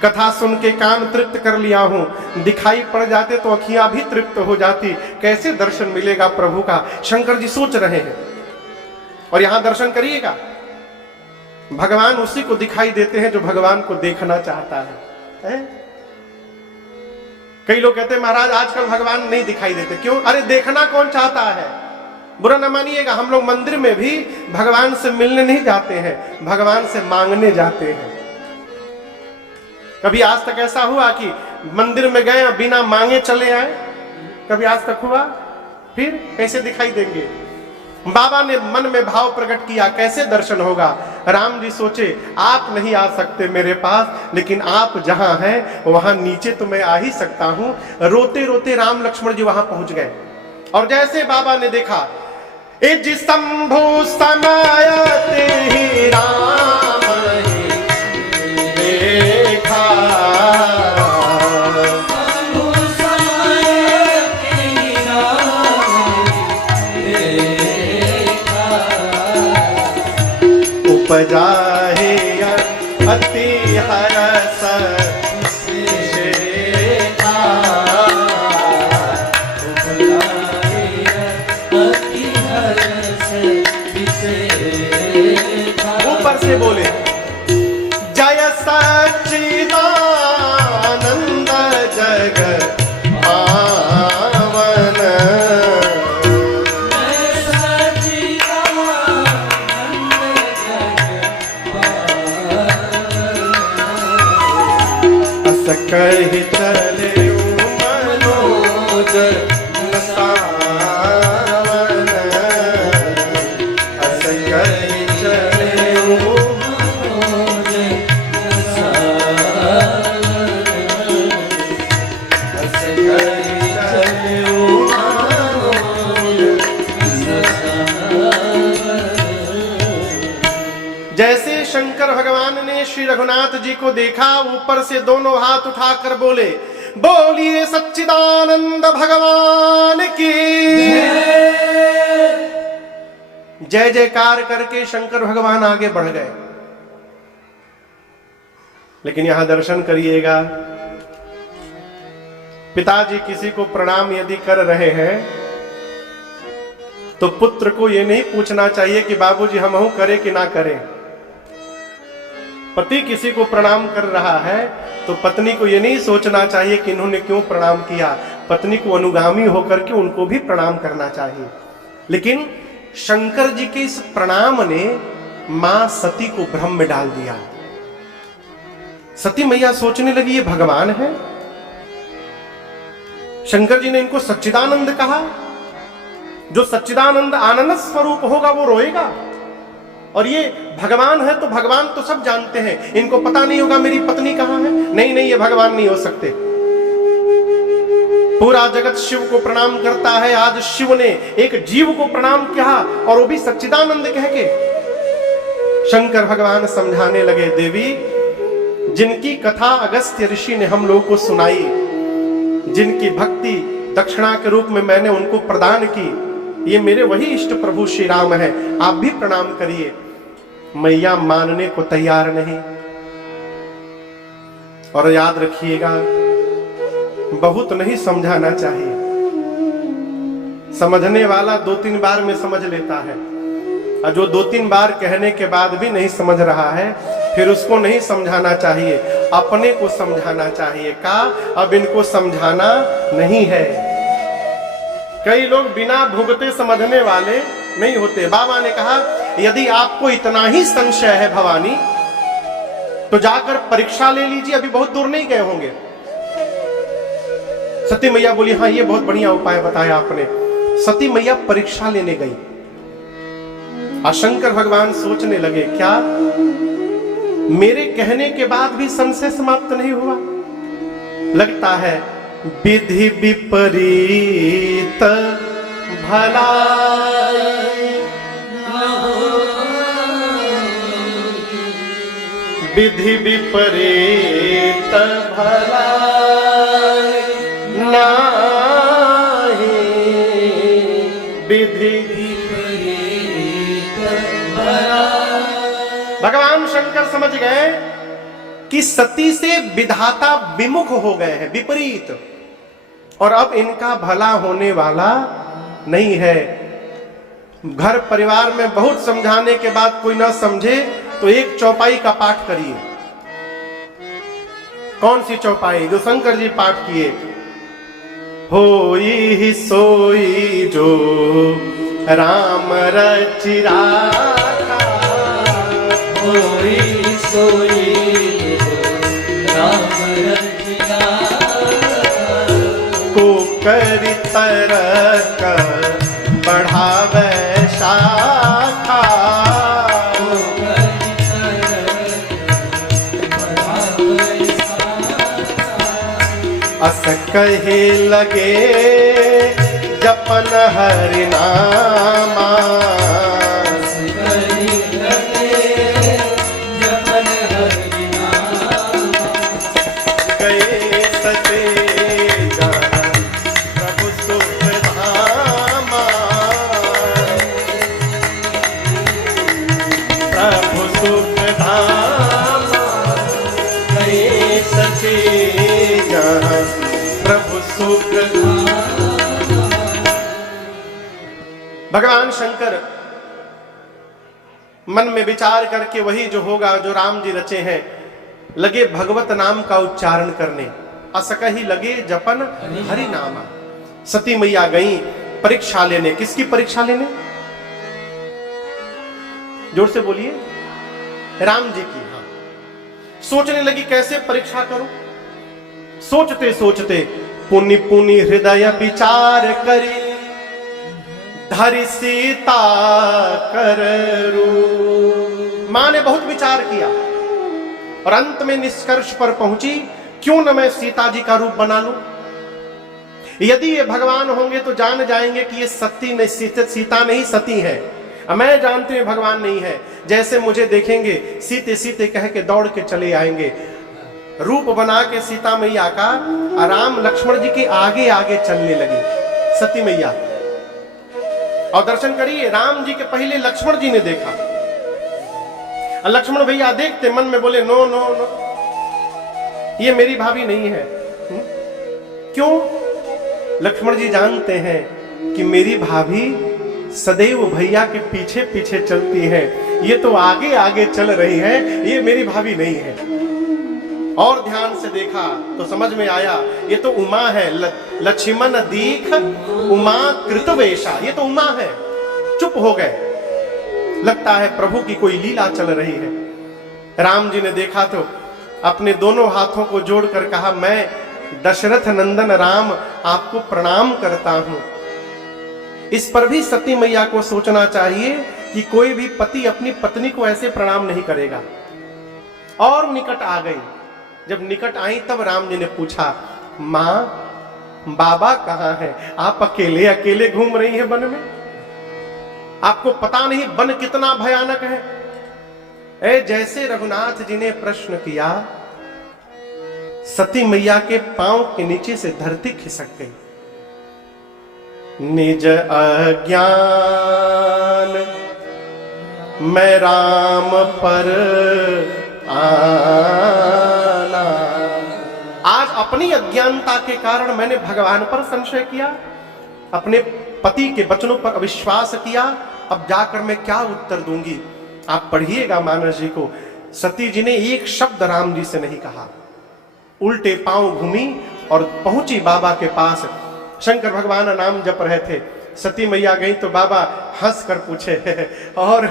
कथा सुन के कान तृप्त कर लिया हूं, दिखाई पड़ जाते तो अखियां भी तृप्त हो जाती। कैसे दर्शन मिलेगा प्रभु का? शंकर जी सोच रहे हैं। और यहां दर्शन करिएगा, भगवान उसी को दिखाई देते हैं जो भगवान को देखना चाहता है? कई लोग कहते हैं महाराज आजकल भगवान नहीं दिखाई देते, क्यों? अरे देखना कौन चाहता है? बुरा न मानिएगा, हम लोग मंदिर में भी भगवान से मिलने नहीं जाते हैं, भगवान से मांगने जाते हैं। कभी आज तक ऐसा हुआ कि मंदिर में गए बिना मांगे चले आए? कभी आज तक हुआ? फिर कैसे दिखाई देंगे? बाबा ने मन में भाव प्रकट किया, कैसे दर्शन होगा? राम जी सोचे आप नहीं आ सकते मेरे पास, लेकिन आप जहां हैं वहां नीचे तो मैं आ ही सकता हूं। रोते रोते राम लक्ष्मण जी वहां पहुंच गए। और जैसे बाबा ने देखा, इज शंभु समायते ही राम देखा, उपजा है अति हरस शेखा। ऊपर से बोले जय सच्चिदानंद जग पावन, अस कहि चले मनोज सावन, अस कहि चले मनोज सावन, अस कहि चले मनोज सावन। जैसे शंकर भगवान ने श्री रघुनाथ जी को देखा, ऊपर से दोनों हाथ उठाकर बोले, बोलिए सच्चिदानंद भगवान की जय जयकार करके शंकर भगवान आगे बढ़ गए। लेकिन यहां दर्शन करिएगा, पिताजी किसी को प्रणाम यदि कर रहे हैं तो पुत्र को यह नहीं पूछना चाहिए कि बाबूजी हम करें कि ना करें। पति किसी को प्रणाम कर रहा है तो पत्नी को यह नहीं सोचना चाहिए कि इन्होंने क्यों प्रणाम किया। पत्नी को अनुगामी होकर के उनको भी प्रणाम करना चाहिए। लेकिन शंकर जी के इस प्रणाम ने मां सती को भ्रम में डाल दिया। सती मैया सोचने लगी ये भगवान है। शंकर जी ने इनको सच्चिदानंद कहा, जो सच्चिदानंद आनंद स्वरूप होगा वो रोएगा, और ये भगवान है तो भगवान तो सब जानते हैं, इनको पता नहीं होगा मेरी पत्नी कहां है। नहीं नहीं, ये भगवान नहीं हो सकते। पूरा जगत शिव को प्रणाम करता है, आज शिव ने एक जीव को प्रणाम किया और वो भी सच्चिदानंद कह के। शंकर भगवान समझाने लगे, देवी जिनकी कथा अगस्त्य ऋषि ने हम लोगों को सुनाई, जिनकी भक्ति दक्षिणा के रूप में मैंने उनको प्रदान की, ये मेरे वही इष्ट प्रभु श्री राम है, आप भी प्रणाम करिए। मैया मानने को तैयार नहीं। और याद रखिएगा, बहुत नहीं समझाना चाहिए। समझने वाला 2-3 बार में समझ लेता है, और जो 2-3 बार कहने के बाद भी नहीं समझ रहा है, फिर उसको नहीं समझाना चाहिए, अपने को समझाना चाहिए। का अब इनको समझाना नहीं है। कई लोग बिना भुगते समझने वाले नहीं होते। बाबा ने कहा यदि आपको इतना ही संशय है भवानी तो जाकर परीक्षा ले लीजिए, अभी बहुत दूर नहीं गए होंगे। सती मैया बोली हाँ ये बहुत बढ़िया उपाय बताया आपने। सती मैया परीक्षा लेने गई। शंकर भगवान सोचने लगे क्या मेरे कहने के बाद भी संशय समाप्त नहीं हुआ? लगता है विधि विपरीत भलाई विधि विपरीत भला नाही, विधि विपरीत भला। भगवान शंकर समझ गए कि सती से विधाता विमुख हो गए हैं, विपरीत, और अब इनका भला होने वाला नहीं है। घर परिवार में बहुत समझाने के बाद कोई ना समझे तो एक चौपाई का पाठ करिए। कौन सी चौपाई? जो शंकर जी पाठ किए, होई सोई जो राम रचि राखा, होई सोई जो राम रचि राखा, को करि तरक बढ़ावे शाखा, को करि तरक बढ़ावे शाखा, अस कहे लगे जपन हरि नामा, अस कहे लगे जपन हरि नामा, गए सते जहाँ प्रभु सुख धामा, प्रभु सुख धामा, गए सते जहाँ प्रभु सुख धामा। भगवान शंकर मन में विचार करके वही जो होगा जो राम जी रचे हैं, लगे भगवत नाम का उच्चारण करने। असक ही लगे जपन हरि नामा। सती मैया गई परीक्षा लेने। किसकी परीक्षा लेने? जोर से बोलिए। राम जी की। हाँ, सोचने लगी कैसे परीक्षा करूं। सोचते सोचते पुनि पुनि हृदय विचार करी, धरि सीता कर रूप। मां ने बहुत विचार किया और अंत में निष्कर्ष पर पहुंची, क्यों न मैं सीता जी का रूप बना लूं। यदि ये भगवान होंगे तो जान जाएंगे कि ये सीता नहीं सती है। मैं जानती हूं भगवान नहीं है। जैसे मुझे देखेंगे सीते सीते कह के दौड़ के चले आएंगे। रूप बना के सीता मैया का राम लक्ष्मण जी के आगे आगे चलने लगी सती मैया। और दर्शन करिए, राम जी के पहले लक्ष्मण जी ने देखा। लक्ष्मण भैया देखते मन में बोले नो नो नो, ये मेरी भाभी नहीं है। क्यों? लक्ष्मण जी जानते हैं कि मेरी भाभी सदैव भैया के पीछे पीछे चलती है, ये तो आगे आगे चल रही है, ये मेरी भाभी नहीं है। और ध्यान से देखा तो समझ में आया, ये तो उमा है। लक्ष्मण दीख उमा कृतवेशा, ये तो उमा है। चुप हो गए, लगता है प्रभु की कोई लीला चल रही है। राम जी ने देखा तो अपने दोनों हाथों को जोड़कर कहा, मैं दशरथ नंदन राम आपको प्रणाम करता हूं। इस पर भी सती मैया को सोचना चाहिए कि कोई भी पति अपनी पत्नी को ऐसे प्रणाम नहीं करेगा। और निकट आ गई। जब निकट आई तब राम जी ने पूछा, मां बाबा कहां है? आप अकेले अकेले घूम रही हैं वन में? आपको पता नहीं वन कितना भयानक है? जैसे रघुनाथ जी ने प्रश्न किया, सती मैया के पांव के नीचे से धरती खिसक गई। निज अज्ञान मैं राम पर आना। आज अपनी अज्ञानता के कारण मैंने भगवान पर संशय किया, अपने पति के वचनों पर अविश्वास किया। अब जाकर मैं क्या उत्तर दूंगी? आप पढ़िएगा मानस जी को। सती जी ने एक शब्द राम जी से नहीं कहा, उल्टे पांव घूमी और पहुंची बाबा के पास। शंकर भगवान नाम जप रहे थे। सती मैया गई तो बाबा हंस कर पूछे, और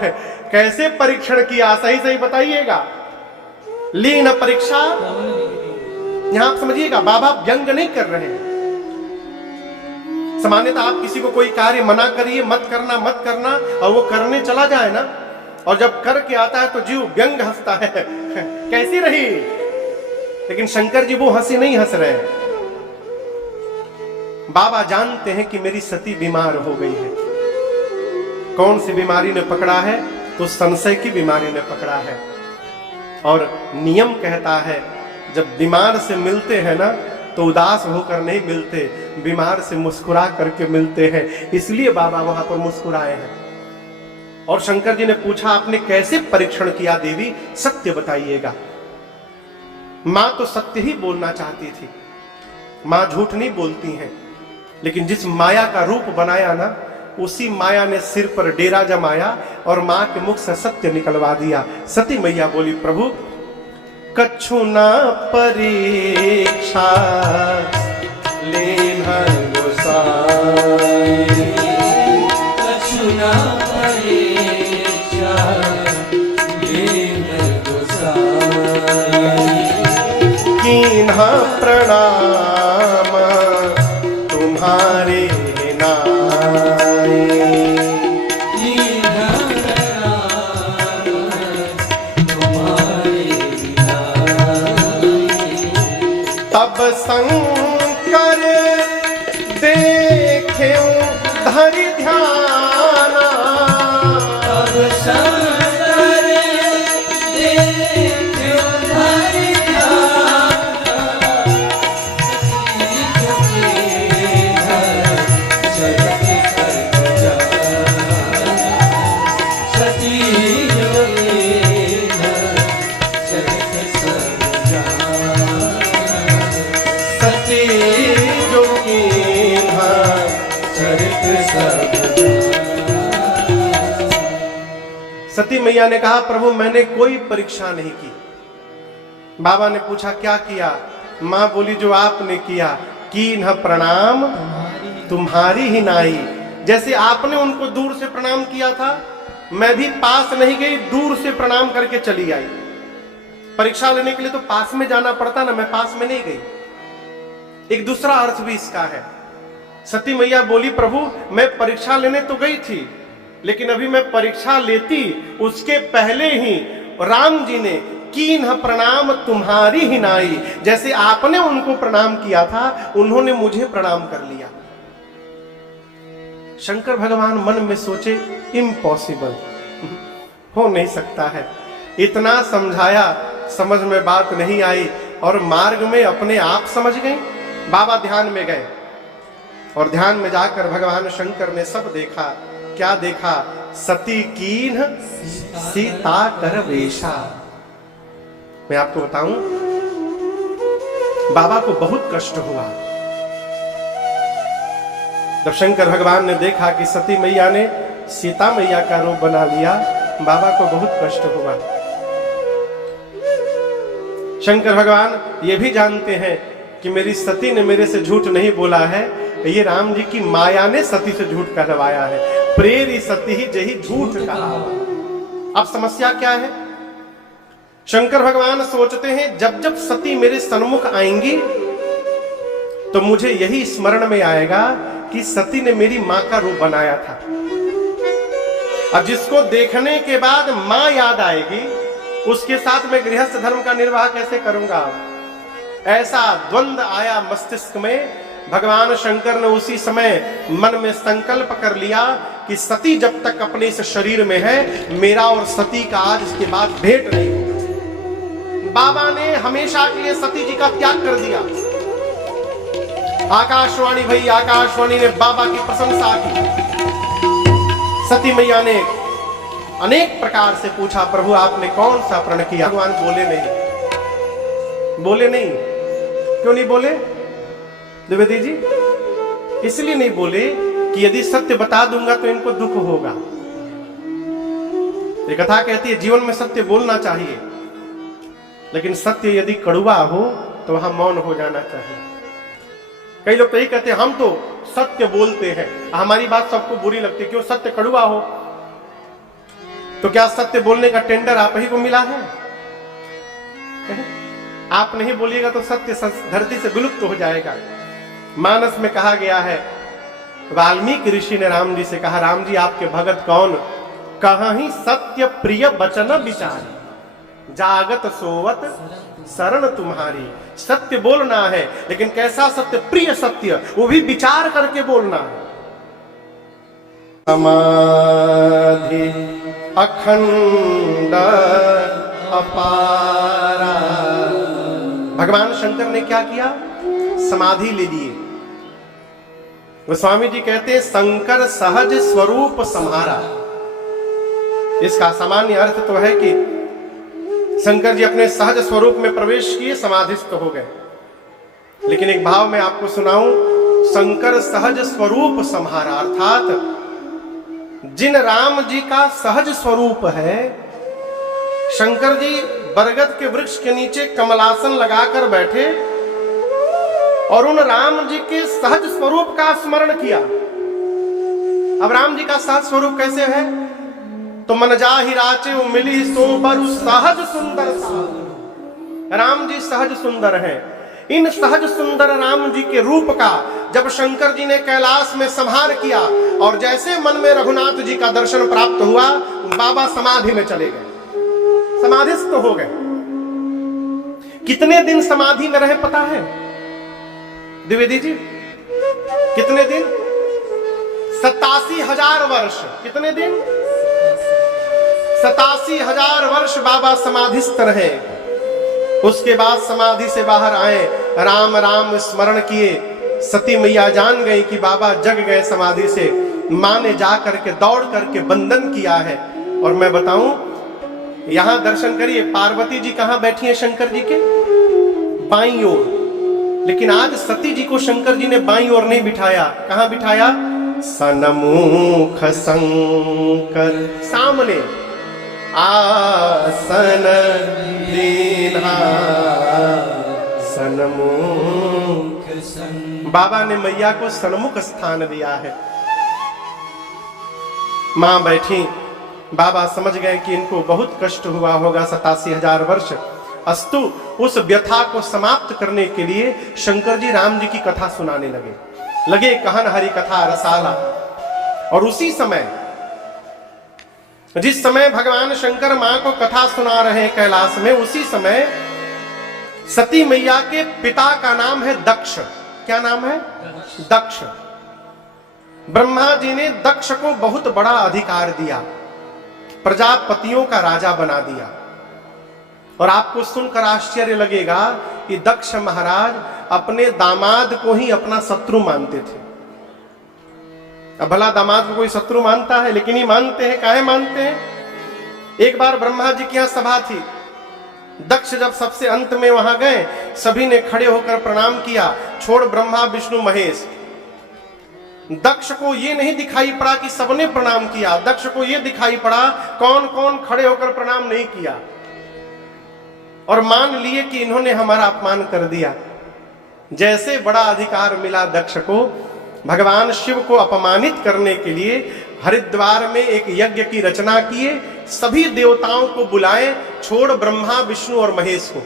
कैसे परीक्षण किया? सही सही बताइएगा। ली न परीक्षा? यहां आप समझिएगा, बाबा व्यंग नहीं कर रहे हैं। सामान्यतः आप किसी को कोई कार्य मना करिए, मत करना, और वो करने चला जाए ना, और जब करके आता है तो जीव व्यंग हंसता है, कैसी रही? लेकिन शंकर जी वो हंसी नहीं हंस रहे हैं। बाबा जानते हैं कि मेरी सती बीमार हो गई है। कौन सी बीमारी ने पकड़ा है? तो संशय की बीमारी ने पकड़ा है। और नियम कहता है जब बीमार से मिलते हैं ना तो उदास होकर नहीं मिलते, बीमार से मुस्कुरा करके मिलते हैं। इसलिए बाबा वहां पर मुस्कुराए हैं। और शंकर जी ने पूछा आपने कैसे परीक्षण किया देवी, सत्य बताइएगा। मां तो सत्य ही बोलना चाहती थी, मां झूठ नहीं बोलती हैं, लेकिन जिस माया का रूप बनाया ना उसी माया ने सिर पर डेरा जमाया और मां के मुख से सत्य निकलवा दिया। सती मैया बोली प्रभु कछु ना परीक्षा लेना गोसाई, कछु ना परीक्षा लेना गोसाई, कीन्हा प्रणाम तुम्हारे नाई, कीन्हा प्रणाम तुम्हारे नाई। तब शंकर देख्यो धरि ध्याना, अब शंकर देखो धरि ध्याना, सती योगेन जगत सब जाना, सती योगेन जगत सब जाना। सती मैया ने कहा प्रभु मैंने कोई परीक्षा नहीं की। बाबा ने पूछा क्या किया? मां बोली जो आपने किया, कीन्ह प्रणाम तुम्हारी ही नाई। जैसे आपने उनको दूर से प्रणाम किया था, मैं भी पास नहीं गई, दूर से प्रणाम करके चली आई। परीक्षा लेने के लिए तो पास में जाना पड़ता ना, मैं पास में नहीं गई। एक दूसरा अर्थ भी इसका है। सती मैया बोली प्रभु मैं परीक्षा लेने तो गई थी, लेकिन अभी मैं परीक्षा लेती उसके पहले ही राम जी ने कीन्ह प्रणाम तुम्हारी ही नाई, जैसे आपने उनको प्रणाम किया था उन्होंने मुझे प्रणाम कर लिया। शंकर भगवान मन में सोचे इम्पॉसिबल, हो नहीं सकता है। इतना समझाया, समझ में बात नहीं आई और मार्ग में अपने आप समझ गए। बाबा ध्यान में गए और ध्यान में जाकर भगवान शंकर ने सब देखा। क्या देखा? सती कीन्ह सीता कर वेशा। मैं आपको बताऊं, बाबा को बहुत कष्ट हुआ जब शंकर भगवान ने देखा कि सती मैया ने सीता मैया का रूप बना लिया। बाबा को बहुत कष्ट हुआ। शंकर भगवान ये भी जानते हैं कि मेरी सती ने मेरे से झूठ नहीं बोला है, ये राम जी की माया ने सती से झूठ कहलवाया है। प्रेरी सती ही जही झूठ कहा। अब समस्या क्या है? शंकर भगवान सोचते हैं जब जब सती मेरे सन्मुख आएंगी तो मुझे यही स्मरण में आएगा कि सती ने मेरी मां का रूप बनाया था। अब जिसको देखने के बाद मां याद आएगी, उसके साथ मैं गृहस्थ धर्म का निर्वाह कैसे करूंगा? ऐसा द्वंद आया मस्तिष्क में। भगवान शंकर ने उसी समय मन में संकल्प कर लिया कि सती जब तक अपने इस शरीर में है, मेरा और सती का आज इसके बाद भेंट नहीं होगा। बाबा ने हमेशा के लिए सती जी का त्याग कर दिया। आकाशवाणी भाई, आकाशवाणी ने बाबा की प्रशंसा की। सती मैया ने अनेक प्रकार से पूछा प्रभु आपने कौन सा प्रण किया? भगवान बोले नहीं। बोले नहीं। क्यों नहीं बोले द्विवेदी जी? इसलिए नहीं बोले कि यदि सत्य बता दूंगा तो इनको दुख होगा। ये कथा कहती है जीवन में सत्य बोलना चाहिए, लेकिन सत्य यदि कड़वा हो तो वहां मौन हो जाना चाहिए। कई लोग तो यही कहते हैं हम तो सत्य बोलते हैं, हमारी बात सबको बुरी लगती है, क्यों? सत्य कड़वा हो। तो क्या सत्य बोलने का टेंडर आप ही को मिला है? आप नहीं बोलिएगा तो सत्य धरती से विलुप्त हो जाएगा। मानस में कहा गया है, वाल्मीकि ऋषि ने राम जी से कहा राम जी आपके भगत कौन? कहाँ ही सत्य प्रिय वचन विचारी, जागत सोवत शरण तुम्हारी। सत्य बोलना है, लेकिन कैसा सत्य? प्रिय सत्य, वो भी विचार करके बोलना है। समाधि अखंड अपारा। भगवान शंकर ने क्या किया? समाधि ले लिए। गोस्वामी जी कहते हैं शंकर सहज स्वरूप सम्हारा। इसका सामान्य अर्थ तो है कि शंकर जी अपने सहज स्वरूप में प्रवेश किए, समाधिस्थ हो गए। लेकिन एक भाव मैं आपको सुनाऊं, शंकर सहज स्वरूप सम्हारा, अर्थात जिन राम जी का सहज स्वरूप है, शंकर जी बरगद के वृक्ष के नीचे कमलासन लगाकर बैठे और उन राम जी के सहज स्वरूप का स्मरण किया। अब राम जी का सहज स्वरूप कैसे है? तो मन जाहि राचे मिली सो बरु सहज सुंदर सा। राम जी सहज सुंदर हैं। इन सहज सुंदर राम जी के रूप का जब शंकर जी ने कैलाश में संहार किया और जैसे मन में रघुनाथ जी का दर्शन प्राप्त हुआ, बाबा समाधि में चले गए, समाधिस्थ हो गए। कितने दिन समाधि में रहे पता है द्विवेदी जी? कितने दिन? 87,000 वर्ष। कितने दिन? 87,000 वर्ष बाबा समाधिस्थ रहे। उसके बाद समाधि से बाहर आए, राम राम स्मरण किए। सती मैया जान गई कि बाबा जग गए समाधि से। मां ने जा करके दौड़ करके बंधन किया है। और मैं बताऊं, यहां दर्शन करिए, पार्वती जी कहां बैठी हैं? शंकर जी के बाईं ओर। लेकिन आज सती जी को शंकर जी ने बाईं ओर नहीं बिठाया। कहां बिठाया? सनमुख शंकर सामने आसन दीन्हा सन्मुख। बाबा ने मैया को सन्मुख स्थान दिया है। मां बैठी, बाबा समझ गए कि इनको बहुत कष्ट हुआ होगा 87,000 वर्ष। अस्तु उस व्यथा को समाप्त करने के लिए शंकर जी राम जी की कथा सुनाने लगे कहन हरि कथा रसाला। और उसी समय, जिस समय भगवान शंकर मां को कथा सुना रहे हैं कैलाश में, उसी समय सती मैया के पिता का नाम है दक्ष। क्या नाम है? दक्ष। ब्रह्मा जी ने दक्ष को बहुत बड़ा अधिकार दिया, प्रजापतियों का राजा बना दिया। और आपको सुनकर आश्चर्य लगेगा कि दक्ष महाराज अपने दामाद को ही अपना शत्रु मानते थे। अब भला दामाद को कोई शत्रु मानता है? लेकिन ये मानते हैं। काहे मानते हैं? एक बार ब्रह्मा जी की यहां सभा थी। दक्ष जब सबसे अंत में वहां गए, सभी ने खड़े होकर प्रणाम किया, छोड़ ब्रह्मा विष्णु महेश। दक्ष को ये नहीं दिखाई पड़ा कि सबने प्रणाम किया। दक्ष को ये दिखाई पड़ा कौन कौन खड़े होकर प्रणाम नहीं किया, और मान लिए कि इन्होंने हमारा अपमान कर दिया। जैसे बड़ा अधिकार मिला दक्ष को, भगवान शिव को अपमानित करने के लिए हरिद्वार में एक यज्ञ की रचना किए, सभी देवताओं को बुलाए, छोड़ ब्रह्मा विष्णु और महेश को।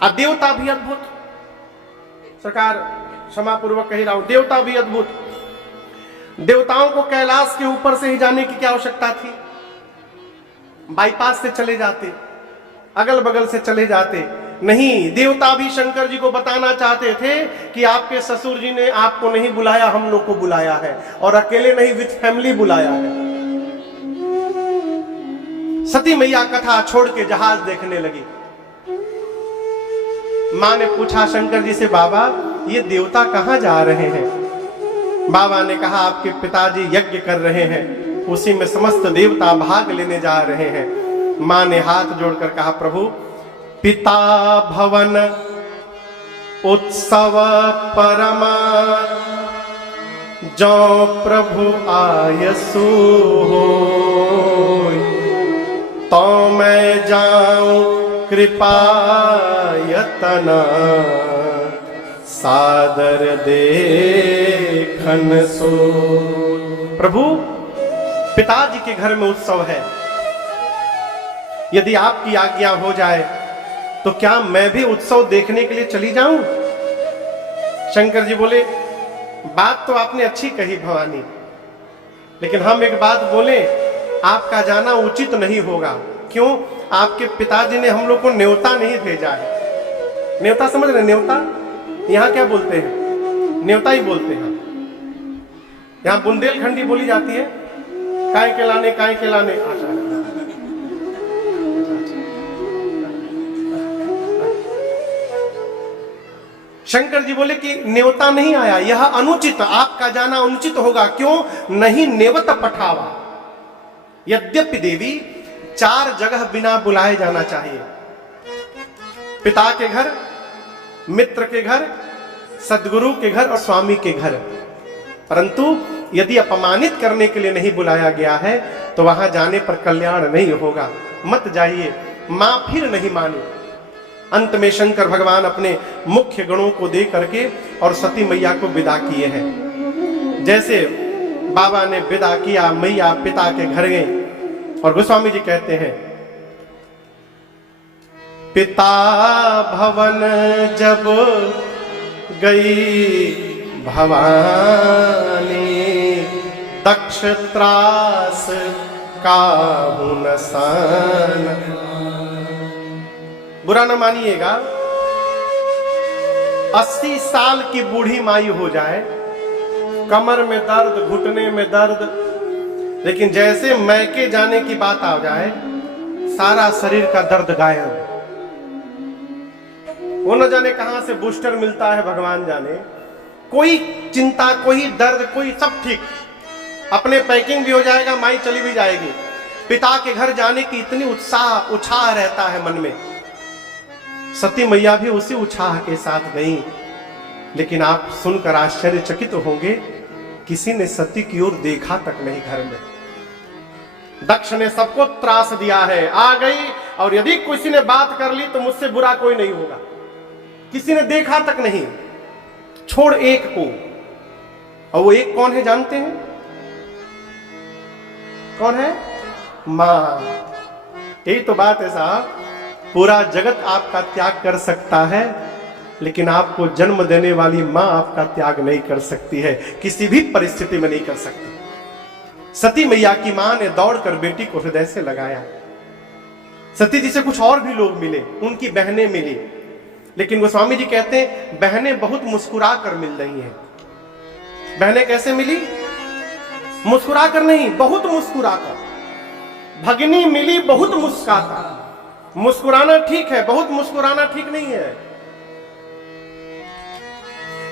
अब देवता भी अद्भुत, सरकार क्षमा पूर्वक कह रहा हूं, देवता भी अद्भुत। देवताओं को कैलाश के ऊपर से ही जाने की क्या आवश्यकता थी? बाईपास से चले जाते, अगल बगल से चले जाते। नहीं, देवता भी शंकर जी को बताना चाहते थे कि आपके ससुर जी ने आपको नहीं बुलाया, हम लोग को बुलाया है, और अकेले नहीं, विथ फैमिली बुलाया है। सती मैया कथा छोड़ के जहाज देखने लगी। मां ने पूछा शंकर जी से, बाबा ये देवता कहां जा रहे हैं? बाबा ने कहा आपके पिताजी यज्ञ कर रहे हैं, उसी में समस्त देवता भाग लेने जा रहे हैं। मां ने हाथ जोड़कर कहा, प्रभु पिता भवन उत्सव परमा, जो प्रभु आयसु होय, तो मैं जाऊं कृपा यतना, सादर देखन सो। प्रभु पिताजी के घर में उत्सव है, यदि आपकी आज्ञा हो जाए तो क्या मैं भी उत्सव देखने के लिए चली जाऊं? शंकर जी बोले, बात तो आपने अच्छी कही भवानी, लेकिन हम एक बात बोले, आपका जाना उचित नहीं होगा। क्यों? आपके पिताजी ने हम लोग को न्योता नहीं भेजा है। न्योता समझ रहे? न्योता यहां क्या बोलते हैं? न्योता ही बोलते हैं। यहां बुंदेलखंडी बोली जाती है, काय के लाने, काय के लाने। अच्छा, शंकर जी बोले कि न्योता नहीं आया, यह अनुचित, आपका जाना अनुचित होगा। क्यों? नहीं नेवत पठावा। यद्यपि देवी 4 जगह बिना बुलाए जाना चाहिए, पिता के घर, मित्र के घर, सदगुरु के घर और स्वामी के घर। परंतु यदि अपमानित करने के लिए नहीं बुलाया गया है तो वहां जाने पर कल्याण नहीं होगा, मत जाइए। मां फिर नहीं मानी। अंत में शंकर भगवान अपने मुख्य गणों को दे करके और सती मैया को विदा किए हैं। जैसे बाबा ने विदा किया, मैया पिता के घर गई और गोस्वामी जी कहते हैं, पिता भवन जब गई भवानी, दक्ष त्रास काहू न सान। बुरा न मानिएगा, 80 साल की बूढ़ी माई हो जाए, कमर में दर्द, घुटने में दर्द, लेकिन जैसे मैके जाने की बात आ जाए सारा शरीर का दर्द गायब। वो न जाने कहां से बूस्टर मिलता है, भगवान जाने। कोई चिंता, कोई दर्द, कोई सब ठीक, अपने पैकिंग भी हो जाएगा, माई चली भी जाएगी। पिता के घर जाने की इतनी उत्साह रहता है मन में। सती मैया भी उसी उत्साह के साथ गई, लेकिन आप सुनकर आश्चर्यचकित होंगे, किसी ने सती की ओर देखा तक नहीं घर में। दक्ष ने सबको त्रास दिया है, आ गई और यदि किसी ने बात कर ली तो मुझसे बुरा कोई नहीं होगा। किसी ने देखा तक नहीं, छोड़ एक को। और वो एक कौन है जानते हैं? कौन है? मां। यही तो बात है साहब, पूरा जगत आपका त्याग कर सकता है, लेकिन आपको जन्म देने वाली मां आपका त्याग नहीं कर सकती है, किसी भी परिस्थिति में नहीं कर सकती। सती मैया की मां ने दौड़कर बेटी को हृदय से लगाया। सती जी से कुछ और भी लोग मिले, उनकी बहनें मिली, लेकिन गोस्वामी जी कहते हैं बहनें बहुत मुस्कुरा कर मिल रही हैं। बहनें कैसे मिली? मुस्कुरा कर नहीं, बहुत मुस्कुरा कर। भगिनी मिली बहुत मुस्कुराता। मुस्कुराना ठीक है, बहुत मुस्कुराना ठीक नहीं है।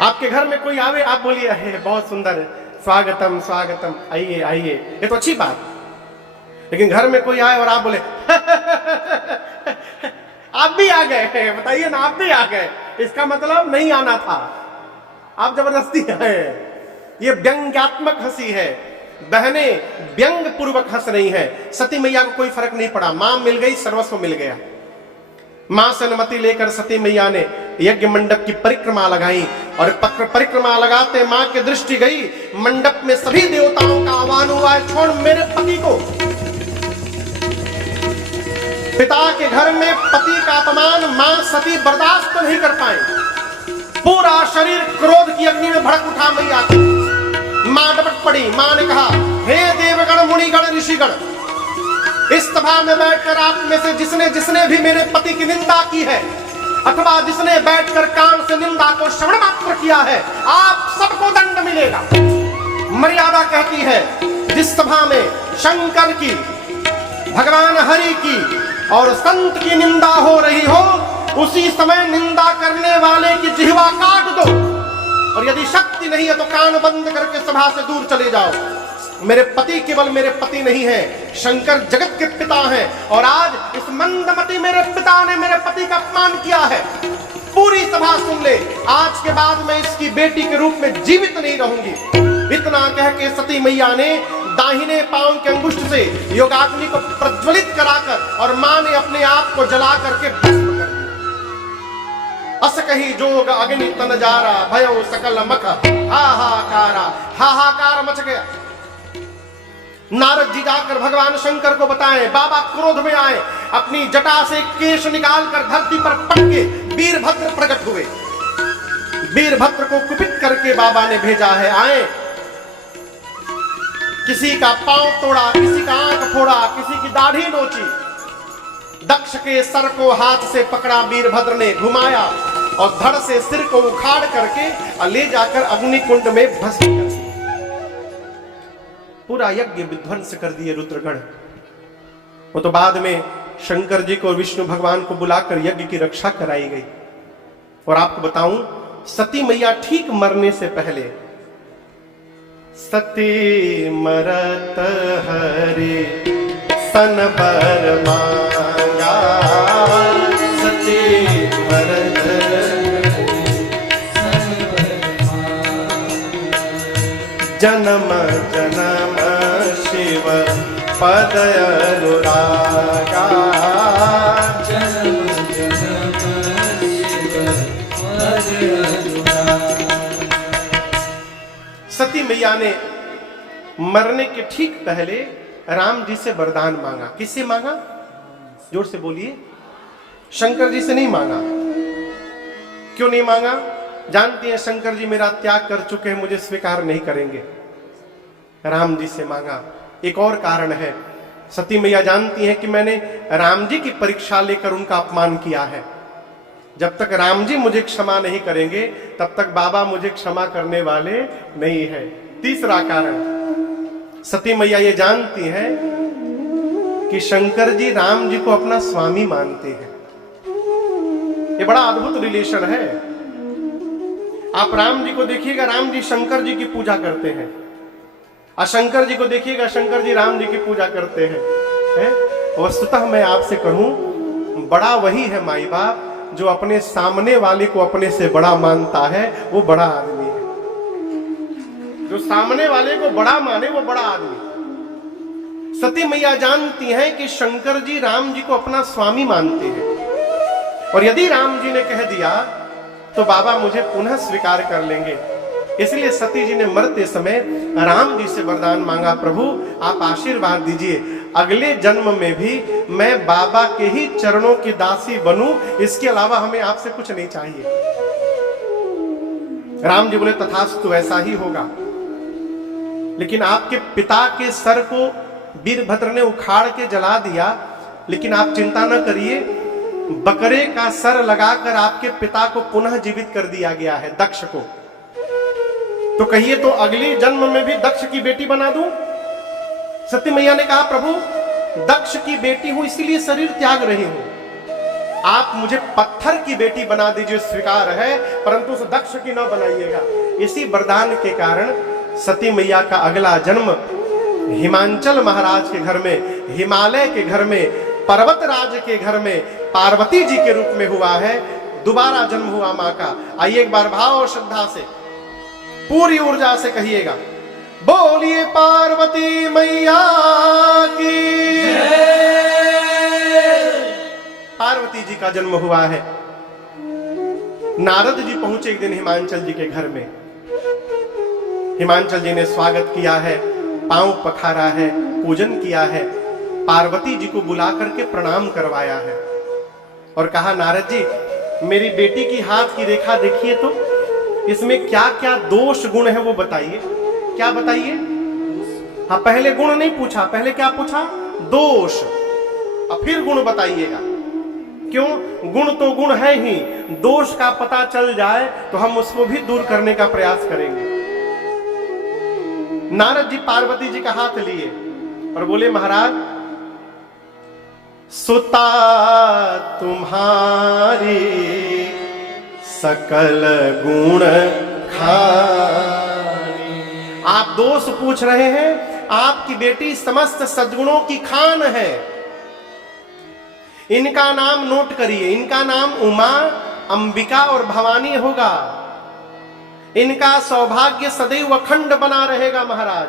आपके घर में कोई आवे, आप बोलिए अरे बहुत सुंदर, स्वागतम स्वागतम, आइए आइए, ये तो अच्छी बात। लेकिन घर में कोई आए और आप बोले आप भी आ गए, बताइए ना, आप भी आ गए, इसका मतलब नहीं आना था, आप जबरदस्ती आए। ये व्यंग्यात्मक हंसी है। बहनें व्यंग पूर्वक हंस रही है। सती मैया को कोई फर्क नहीं पड़ा, मां मिल गई, सर्वस्व मिल गया। मां से अनुमति लेकर सती मैया ने यज्ञ मंडप की परिक्रमा लगाई और परिक्रमा लगाते मां की दृष्टि गई, मंडप में सभी देवताओं का आह्वान हुआ, छोड़ मेरे पति को। पिता के घर में पति का अपमान मां सती बर्दाश्त नहीं कर पाए। पूरा शरीर क्रोध की अग्नि में भड़क उठा मैया को। मां डपट पड़ी। मां ने कहा, हे देवगण, मुनिगण, ऋषिगण, इस सभा में बैठकर आप में से जिसने जिसने भी मेरे पति की निंदा की है, अथवा जिसने बैठकर कान से निंदा को श्रवण मात्र किया है, आप सबको दंड मिलेगा। मर्यादा कहती है, जिस सभा में शंकर की, भगवान हरि की और संत की निंदा हो रही हो, उसी समय निंदा करने वाले की जिह्वा काट दो, और यदि शक्ति नहीं है तो कान बंद करके सभा से दूर चले जाओ। मेरे पति केवल मेरे पति नहीं है, शंकर जगत के पिता हैं, और आज इस मंदमती मेरे पिता ने मेरे पति का अपमान किया है। पूरी सभा सुन ले, आज के बाद मैं इसकी बेटी के रूप में जीवित नहीं रहूंगी। इतना कह के सती मैया ने दाहिने पांव के अंगुष्ठ से योगाग्नि को प्रज्वलित कराकर और मां ने अपने आप को जला करके भस्म कर दिया। अस कही जोग अग्नि तन जारा, भयो सकल मख हाहाकारा, हाहाकार मच गया। नारद जी जाकर भगवान शंकर को बताएं, बाबा क्रोध में आए, अपनी जटा से केश निकालकर धरती पर पड़ के वीरभद्र प्रकट हुए। वीरभद्र को कुपित करके बाबा ने भेजा है, आए। किसी का पांव तोड़ा, किसी का आंख फोड़ा, किसी की दाढ़ी नोची। दक्ष के सर को हाथ से पकड़ा वीरभद्र ने, घुमाया और धड़ से सिर को उखाड़ करके ले जाकर अग्निकुंड में भस्म कर दिया। पूरा यज्ञ विध्वंस कर दिए रुद्रगण। वो तो बाद में शंकर जी को और विष्णु भगवान को बुलाकर यज्ञ की रक्षा कराई गई। और आपको बताऊं, सती मैया ठीक मरने से पहले, सती मरत हरे सन बर मांगा, सती मरत जन्म जन्म शिव पद अनुरागा, जन्म जन्म शिव पद अनुरागा। सती मैया ने मरने के ठीक पहले राम जी से वरदान मांगा। किससे मांगा? जोर से बोलिए। शंकर जी से नहीं मांगा। क्यों नहीं मांगा? जानती हैं शंकर जी मेरा त्याग कर चुके हैं, मुझे स्वीकार नहीं करेंगे। राम जी से मांगा। एक और कारण है, सती मैया जानती हैं कि मैंने राम जी की परीक्षा लेकर उनका अपमान किया है। जब तक राम जी मुझे क्षमा नहीं करेंगे तब तक बाबा मुझे क्षमा करने वाले नहीं है। तीसरा कारण, सती मैया ये जानती है कि शंकर जी राम जी को अपना स्वामी मानते हैं। ये बड़ा अद्भुत रिलेशन है। आप राम जी को देखिएगा, राम जी शंकर जी की पूजा करते हैं, और शंकर जी को देखिएगा, शंकर जी राम जी की पूजा करते हैं। वस्तुतः मैं आपसे कहूं, बड़ा वही है माई बाप जो अपने सामने वाले को अपने से बड़ा मानता है, वो बड़ा आदमी है। जो सामने वाले को बड़ा माने वो बड़ा आदमी। सती मैया जानती हैं कि शंकर जी राम जी को अपना स्वामी मानते हैं, और यदि राम जी ने कह दिया तो बाबा मुझे पुनः स्वीकार कर लेंगे। इसलिए सती जी ने मरते समय राम जी से वरदान मांगा, प्रभु आप आशीर्वाद दीजिए, अगले जन्म में भी मैं बाबा के ही चरणों की दासी बनूं, इसके अलावा हमें आपसे कुछ नहीं चाहिए। राम जी बोले तथास्तु, ऐसा ही होगा। लेकिन आपके पिता के सर को वीरभद्र ने उखाड़ के जला दिया, लेकिन आप चिंता न करिए, बकरे का सर लगाकर आपके पिता को पुनः जीवित कर दिया गया है, दक्ष को। तो कहिए तो अगले जन्म में भी दक्ष की बेटी बना दूं? सती मैया ने कहा, प्रभु दक्ष की बेटी हूं इसीलिए शरीर त्याग रही हूं, आप मुझे पत्थर की बेटी बना दीजिए, स्वीकार है, परंतु उस दक्ष की न बनाइएगा। इसी वरदान के कारण सती मैया का अगला जन्म हिमांचल महाराज के घर में, हिमालय के घर में, पर्वतराज के घर में पार्वती जी के रूप में हुआ है। दोबारा जन्म हुआ मां का। आइए एक बार भाव और श्रद्धा से, पूरी ऊर्जा से कहिएगा, बोलिए पार्वती मैया की। पार्वती जी का जन्म हुआ है। नारद जी पहुंचे एक दिन हिमांचल जी के घर में। हिमांचल जी ने स्वागत किया है, पांव पखारा है, पूजन किया है, पार्वती जी को बुला करके प्रणाम करवाया है और कहा, नारद जी मेरी बेटी की हाथ की रेखा देखिए तो इसमें क्या क्या दोष गुण है वो बताइए। क्या बताइए? हाँ, पहले गुण नहीं पूछा, पहले क्या पूछा? दोष। और फिर गुण बताइएगा। क्यों? गुण तो गुण है ही, दोष का पता चल जाए तो हम उसको भी दूर करने का प्रयास करेंगे। नारद जी पार्वती जी का हाथ लिए और बोले, महाराज सुता तुम्हारी सकल गुण खानी। आप दोष पूछ रहे हैं, आपकी बेटी समस्त सद्गुणों की खान है। इनका नाम नोट करिए, इनका नाम उमा, अंबिका और भवानी होगा। इनका सौभाग्य सदैव अखंड बना रहेगा। महाराज,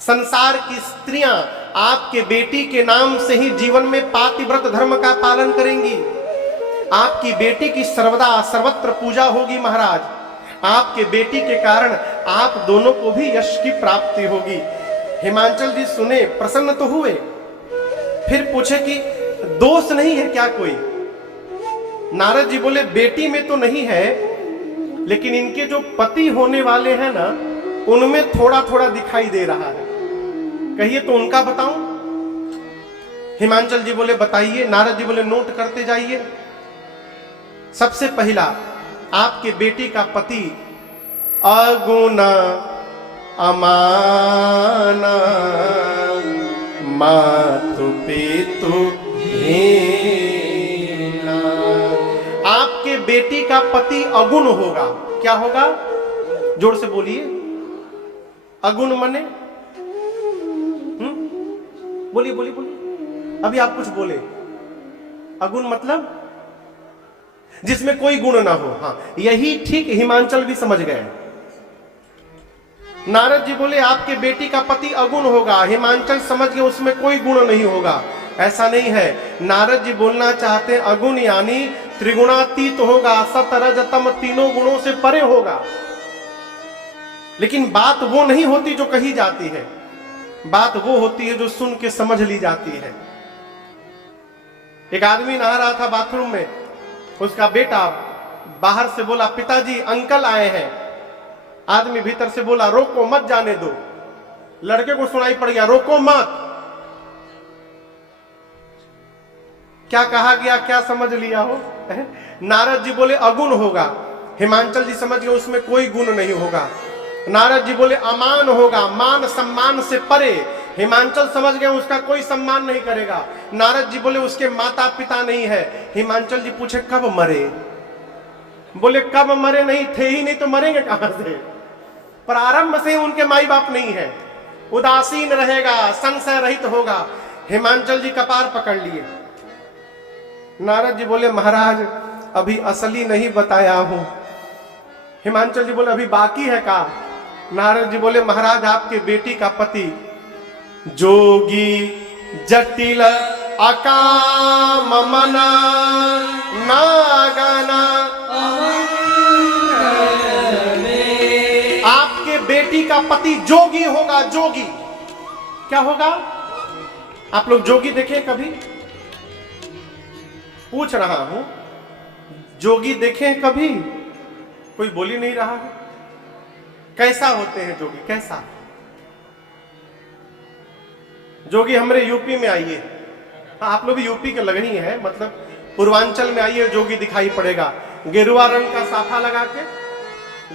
संसार की स्त्रियां आपके बेटी के नाम से ही जीवन में पातिव्रत धर्म का पालन करेंगी। आपकी बेटी की सर्वदा सर्वत्र पूजा होगी। महाराज, आपके बेटी के कारण आप दोनों को भी यश की प्राप्ति होगी। हिमांचल जी सुने, प्रसन्न तो हुए, फिर पूछे कि दोष नहीं है क्या कोई? नारद जी बोले, बेटी में तो नहीं है, लेकिन इनके जो पति होने वाले हैं ना, उनमें थोड़ा थोड़ा दिखाई दे रहा है। कहिए तो उनका बताऊं? हिमांचल जी बोले, बताइए। नारद जी बोले, नोट करते जाइए। सबसे पहला, आपके बेटी का पति अगुण अमाना, मातु पितु हीना। आपके बेटी का पति अगुण होगा। क्या होगा? जोर से बोलिए। अगुण मने? बोलिए बोलिए बोलिए, अभी आप कुछ बोले। अगुण मतलब जिसमें कोई गुण ना हो। हाँ, यही ठीक हिमांचल भी समझ गए। नारद जी बोले आपके बेटी का पति अगुण होगा, हिमांचल समझ गए उसमें कोई गुण नहीं होगा। ऐसा नहीं है। नारद जी बोलना चाहते हैं अगुण यानी त्रिगुणातीत होगा, सत रज तम तीनों गुणों से परे होगा। लेकिन बात वो नहीं होती जो कही जाती है, बात वो होती है जो सुन के समझ ली जाती है। एक आदमी नहा रहा था बाथरूम में, उसका बेटा बाहर से बोला पिताजी अंकल आए हैं। आदमी भीतर से बोला रोको मत जाने दो। लड़के को सुनाई पड़ गया रोको मत। क्या कहा गया, क्या समझ लिया हो? नारद जी बोले अगुण होगा, हिमांचल जी समझ गए उसमें कोई गुण नहीं होगा। नारद जी बोले अमान होगा, मान सम्मान से परे, हिमांचल समझ गए उसका कोई सम्मान नहीं करेगा। नारद जी बोले उसके माता पिता नहीं है। हिमांचल जी पूछे कब मरे? बोले कब मरे नहीं थे ही नहीं तो मरेंगे कहां से? प्रारंभ से उनके माई बाप नहीं है। उदासीन रहेगा, संशय रहित होगा। हिमांचल जी कपार पकड़ लिए। नारद जी बोले महाराज अभी असली नहीं बताया हूं। हिमांचल जी बोले अभी बाकी है का? नारद जी बोले महाराज आपके बेटी का पति जोगी जटिल अकाम मना नागना, आपके बेटी का पति जोगी होगा। जोगी क्या होगा? आप लोग जोगी देखे कभी? पूछ रहा हूं, जोगी देखे कभी? कोई बोल ही नहीं रहा है। कैसा होते हैं जोगी? कैसा जोगी? हमारे यूपी में आइए। हाँ, आप लोग भी यूपी के लगनी है, मतलब पूर्वांचल में आइए, जोगी दिखाई पड़ेगा। गेरुआ रंग का साफा लगा के,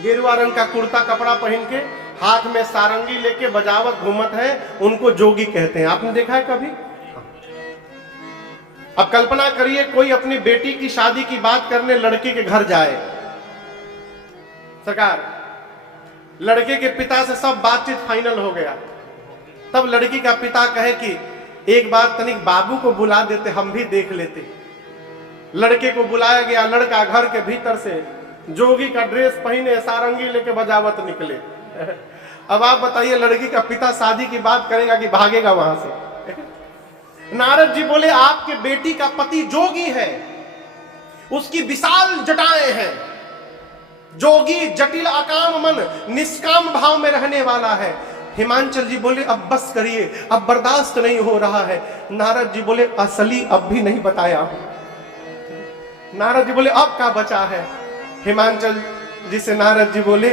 गेरुआ रंग का कुर्ता कपड़ा पहन के, हाथ में सारंगी लेके बजावत घूमत है, उनको जोगी कहते हैं। आपने देखा है कभी? अब कल्पना करिए कोई अपनी बेटी की शादी की बात करने लड़के के घर जाए। सरकार, लड़के के पिता से सब बातचीत फाइनल हो गया, तब लड़की का पिता कहे कि एक बार तनिक बाबू को बुला देते, हम भी देख लेते। लड़के को बुलाया गया, लड़का घर के भीतर से जोगी का ड्रेस पहने सारंगी लेके बजावत निकले। अब आप बताइए लड़की का पिता शादी की बात करेगा कि भागेगा वहां से? नारद जी बोले आपके बेटी का पति जोगी है, उसकी विशाल जटाएं हैं, जोगी जटिल अकाम मन, निष्काम भाव में रहने वाला है। हिमांचल जी बोले अब बस करिए, अब बर्दाश्त नहीं हो रहा है। नारद जी बोले असली अब भी नहीं बताया। नारद जी बोले अब क्या बचा है? हिमांचल जी से नारद जी बोले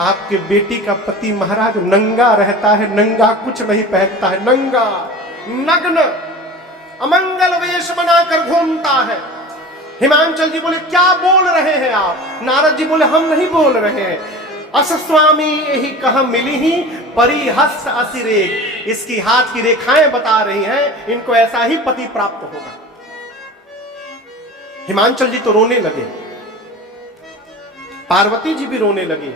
आपके बेटी का पति महाराज नंगा रहता है, नंगा कुछ नहीं पहनता है, नंगा नग्न अमंगल वेश बनाकर घूमता है। हिमांचल जी बोले क्या बोल रहे हैं आप? नारद जी बोले हम नहीं बोल रहे हैं, अस स्वामी यही कहा मिली ही परिहस असिरेख, इसकी हाथ की रेखाएं बता रही हैं इनको ऐसा ही पति प्राप्त होगा। हिमांचल जी तो रोने लगे, पार्वती जी भी रोने लगी,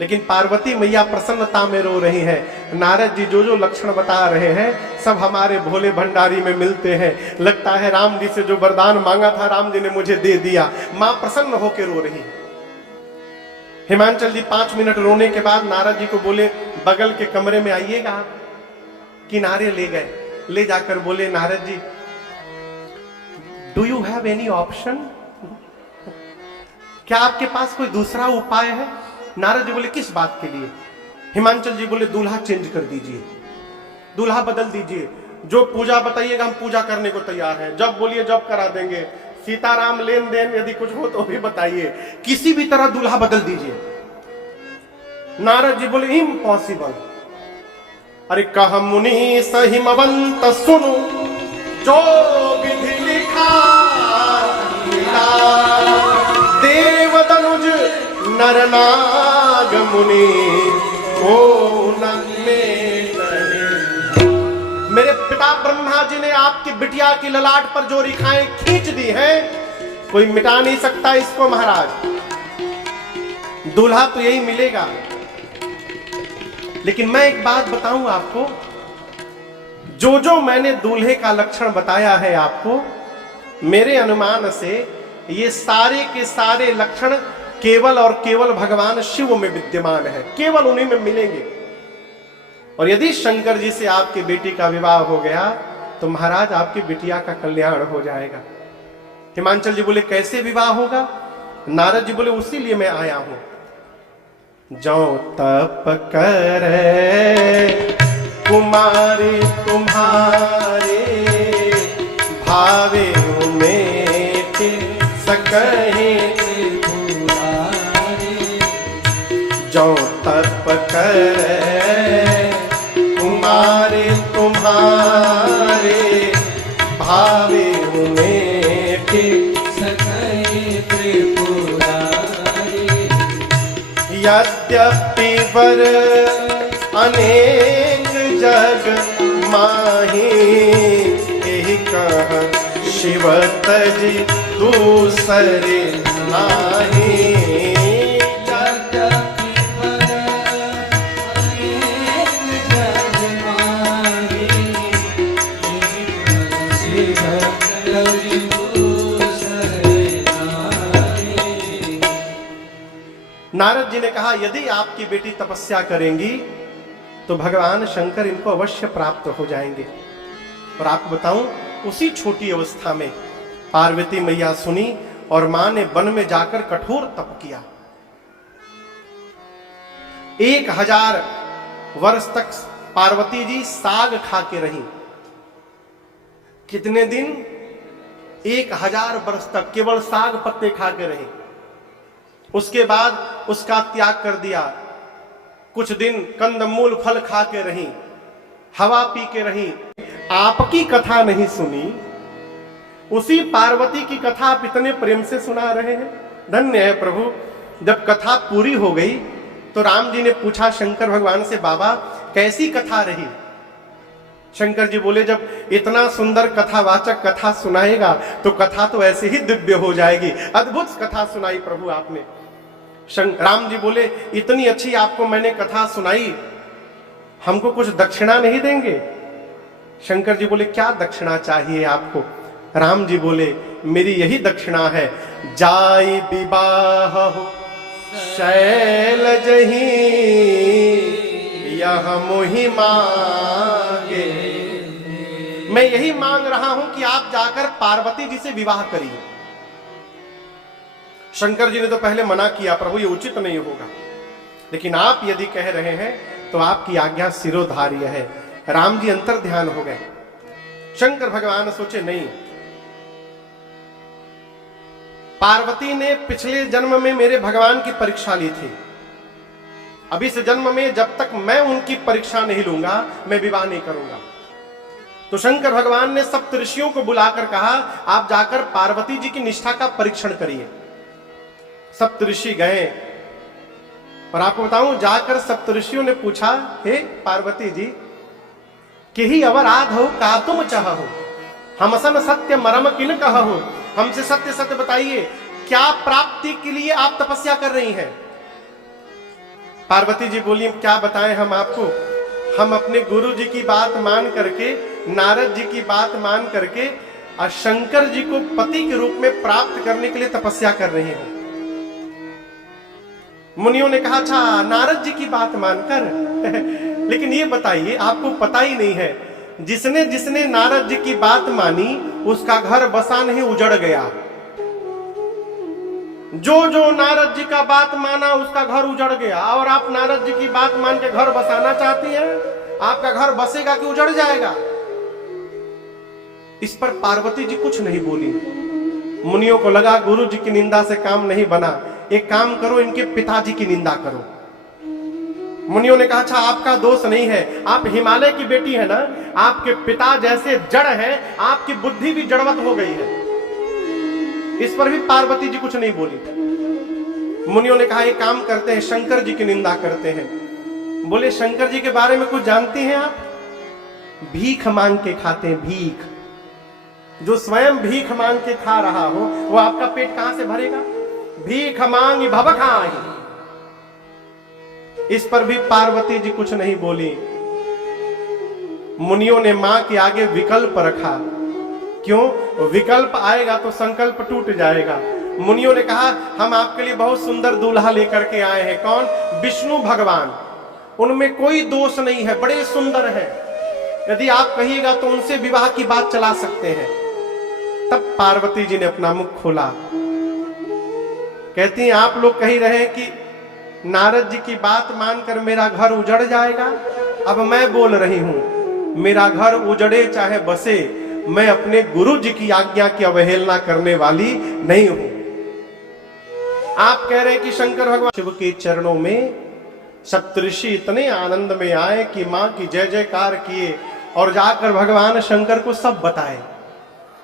लेकिन पार्वती मैया प्रसन्नता में रो रही हैं। नारद जी जो जो लक्षण बता रहे हैं सब हमारे भोले भंडारी में मिलते हैं। लगता है राम जी से जो वरदान मांगा था राम जी ने मुझे दे दिया। मां प्रसन्न होकर रो रही। हिमांचल जी 5 मिनट रोने के बाद नारद जी को बोले बगल के कमरे में आइएगा। किनारे ले गए, ले जाकर बोले Narad ji do you have any option? क्या आपके पास कोई दूसरा उपाय है? नारद जी बोले किस बात के लिए? हिमांचल जी बोले दूल्हा चेंज कर दीजिए, दूल्हा बदल दीजिए, जो पूजा बताइएगा हम पूजा करने को तैयार हैं, जब बोलिए जब करा देंगे, सीताराम लेन देन यदि कुछ हो तो भी बताइए, किसी भी तरह दूल्हा बदल दीजिए। नारद जी बोले इम्पॉसिबल। अरे कह मुनि सहिमवंत सुनु जो विधि लिखा देव तनुज नरनाग मुनि को मेरे पिता ब्रह्मा जी ने आपकी बिटिया की ललाट पर जो रेखाएं खींच दी हैं कोई मिटा नहीं सकता इसको महाराज, दूल्हा तो यही मिलेगा। लेकिन मैं एक बात बताऊं आपको, जो जो मैंने दूल्हे का लक्षण बताया है आपको, मेरे अनुमान से ये सारे के सारे लक्षण केवल और केवल भगवान शिव में विद्यमान है, केवल उन्हीं में मिलेंगे। और यदि शंकर जी से आपकी बेटी का विवाह हो गया तो महाराज आपकी बिटिया का कल्याण हो जाएगा। हिमांचल जी बोले कैसे विवाह होगा? नारद जी बोले उसी लिए मैं आया हूं। जो तप करे कुमारी तुम्हारे, भावे में सकहे जो तप करे कुमारी तुम्हारे, भावे में यद्यपि वर अनेक जग माही, यही कह शिव तज दूसरे नाही। यद्यपि वर अनेक जग माही, यही कह शिव तज दूसरे नाही। नारद जी ने कहा यदि आपकी बेटी तपस्या करेंगी तो भगवान शंकर इनको अवश्य प्राप्त हो जाएंगे। और आपको बताऊं, उसी छोटी अवस्था में पार्वती मैया सुनी और मां ने वन में जाकर कठोर तप किया। 1000 वर्ष तक पार्वती जी साग खा के रही। कितने दिन? 1000 वर्ष तक केवल साग पत्ते खा के रही। उसके बाद उसका त्याग कर दिया। कुछ दिन कंदमूल फल खा के रही, हवा पी के रही। आपकी कथा नहीं सुनी, उसी पार्वती की कथा आप इतने प्रेम से सुना रहे हैं। धन्य है प्रभु। जब कथा पूरी हो गई तो राम जी ने पूछा शंकर भगवान से, बाबा कैसी कथा रही? शंकर जी बोले जब इतना सुंदर कथावाचक कथा सुनाएगा तो कथा तो ऐसे ही दिव्य हो जाएगी। अद्भुत कथा सुनाई प्रभु आपने। राम जी बोले इतनी अच्छी आपको मैंने कथा सुनाई, हमको कुछ दक्षिणा नहीं देंगे? शंकर जी बोले क्या दक्षिणा चाहिए आपको? राम जी बोले मेरी यही दक्षिणा है, जाई विवाह हो शैलज ही, यह मोहि मांगे। मैं यही मांग रहा हूं कि आप जाकर पार्वती जी से विवाह करिए। शंकर जी ने तो पहले मना किया, प्रभु ये उचित नहीं होगा, लेकिन आप यदि कह रहे हैं तो आपकी आज्ञा सिरोधार्य है। राम जी अंतर ध्यान हो गए। शंकर भगवान सोचे नहीं, पार्वती ने पिछले जन्म में मेरे भगवान की परीक्षा ली थी, अब इस जन्म में जब तक मैं उनकी परीक्षा नहीं लूंगा मैं विवाह नहीं करूंगा। तो शंकर भगवान ने सप्तऋषियों को बुलाकर कहा आप जाकर पार्वती जी की निष्ठा का परीक्षण करिए। सप्तऋषि गए और आपको बताऊं, जाकर सप्तऋषियों ने पूछा, हे पार्वती जी कि ही अवराध हो का तुम चाहो, हमसन सत्य मरम किन कहो, हमसे सत्य सत्य बताइए क्या प्राप्ति के लिए आप तपस्या कर रही हैं? पार्वती जी बोली क्या बताएं हम आपको, हम अपने गुरु जी की बात मान करके, नारद जी की बात मान करके और शंकर जी को पति के रूप में प्राप्त करने के लिए तपस्या कर रहे हैं। मुनियों ने कहा अच्छा नारद जी की बात मानकर लेकिन ये बताइए आपको पता ही नहीं है, जिसने जिसने नारद जी की बात मानी उसका घर बसा नहीं उजड़ गया। जो जो नारद जी का बात माना उसका घर उजड़ गया। और आप नारद जी की बात मान के घर बसाना चाहती हैं, आपका घर बसेगा कि उजड़ जाएगा? इस पर पार्वती जी कुछ नहीं बोली। मुनियों को लगा गुरु जी की निंदा से काम नहीं बना, एक काम करो इनके पिताजी की निंदा करो। मुनियों ने कहा अच्छा आपका दोष नहीं है, आप हिमालय की बेटी है ना, आपके पिता जैसे जड़ है, आपकी बुद्धि भी जड़वत हो गई है। इस पर भी पार्वती जी कुछ नहीं बोली। मुनियों ने कहा एक काम करते हैं, शंकर जी की निंदा करते हैं। बोले शंकर जी के बारे में कुछ जानती हैं आप? भीख मांग के खाते हैं, भीख। जो स्वयं भीख मांग के खा रहा हो, वो आपका पेट कहां से भरेगा? भीख मांग भव खाहि। इस पर भी पार्वती जी कुछ नहीं बोली। मुनियों ने मां के आगे विकल्प रखा। क्यों? विकल्प आएगा तो संकल्प टूट जाएगा। मुनियों ने कहा, हम आपके लिए बहुत सुंदर दूल्हा लेकर के आए हैं। कौन? विष्णु भगवान। उनमें कोई दोष नहीं है, बड़े सुंदर हैं। यदि आप कहिएगा तो उनसे विवाह की बात चला सकते हैं। तब पार्वती जी ने अपना मुख खोला। कहती हैं, आप लोग कह रहे हैं कि नारद जी की बात मानकर मेरा घर उजड़ जाएगा। अब मैं बोल रही हूं, मेरा घर उजड़े चाहे बसे, मैं अपने गुरु जी की आज्ञा की अवहेलना करने वाली नहीं हूं। आप कह रहे हैं कि शंकर भगवान शिव के चरणों में सप्तऋषि इतने आनंद में आए कि मां की जय जयकार किए और जाकर भगवान शंकर को सब बताए।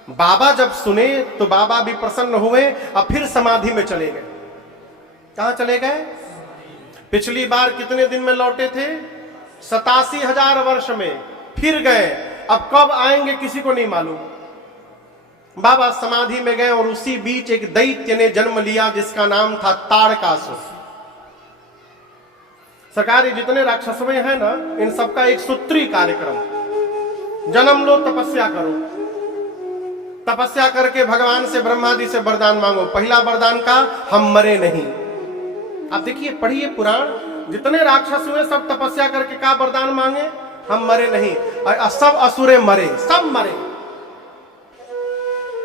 बाबा जब सुने तो बाबा भी प्रसन्न हुए और फिर समाधि में चले गए। कहां चले गए? पिछली बार कितने दिन में लौटे थे? 87,000 वर्ष में। फिर गए, अब कब आएंगे किसी को नहीं मालूम। बाबा समाधि में गए और उसी बीच एक दैत्य ने जन्म लिया जिसका नाम था ताड़कासुर। सरकार, जितने राक्षसों हैं ना, इन सबका एक सूत्री कार्यक्रम, जन्म लो तपस्या करो, तपस्या करके भगवान से ब्रह्मा जी से वरदान मांगो। पहला वरदान का, हम मरे नहीं। आप देखिए, पढ़िए पुराण, जितने राक्षस हुए सब तपस्या करके का वरदान मांगे? हम मरे नहीं। और सब असुरे मरे, सब मरे।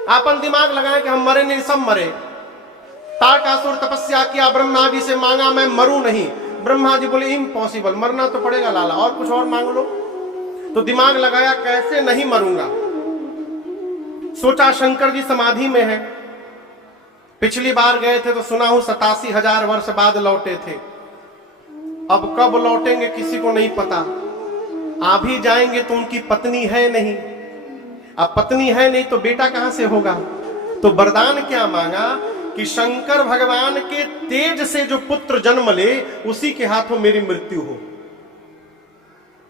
आपन दिमाग लगाए कि हम मरे नहीं, सब मरे। तारकासुर तपस्या किया, ब्रह्मा जी से मांगा मैं मरूं नहीं। ब्रह्मा जी बोले इम्पॉसिबल, मरना तो पड़ेगा लाला, और कुछ और मांग लो। तो दिमाग लगाया, कैसे नहीं मरूंगा। सोचा शंकर जी समाधि में है। पिछली बार गए थे तो सुना हूं 87,000 वर्ष बाद लौटे थे। अब कब लौटेंगे किसी को नहीं पता। आ भी जाएंगे तो उनकी पत्नी है नहीं। अब पत्नी है नहीं तो बेटा कहां से होगा। तो वरदान क्या मांगा कि शंकर भगवान के तेज से जो पुत्र जन्म ले उसी के हाथों मेरी मृत्यु हो।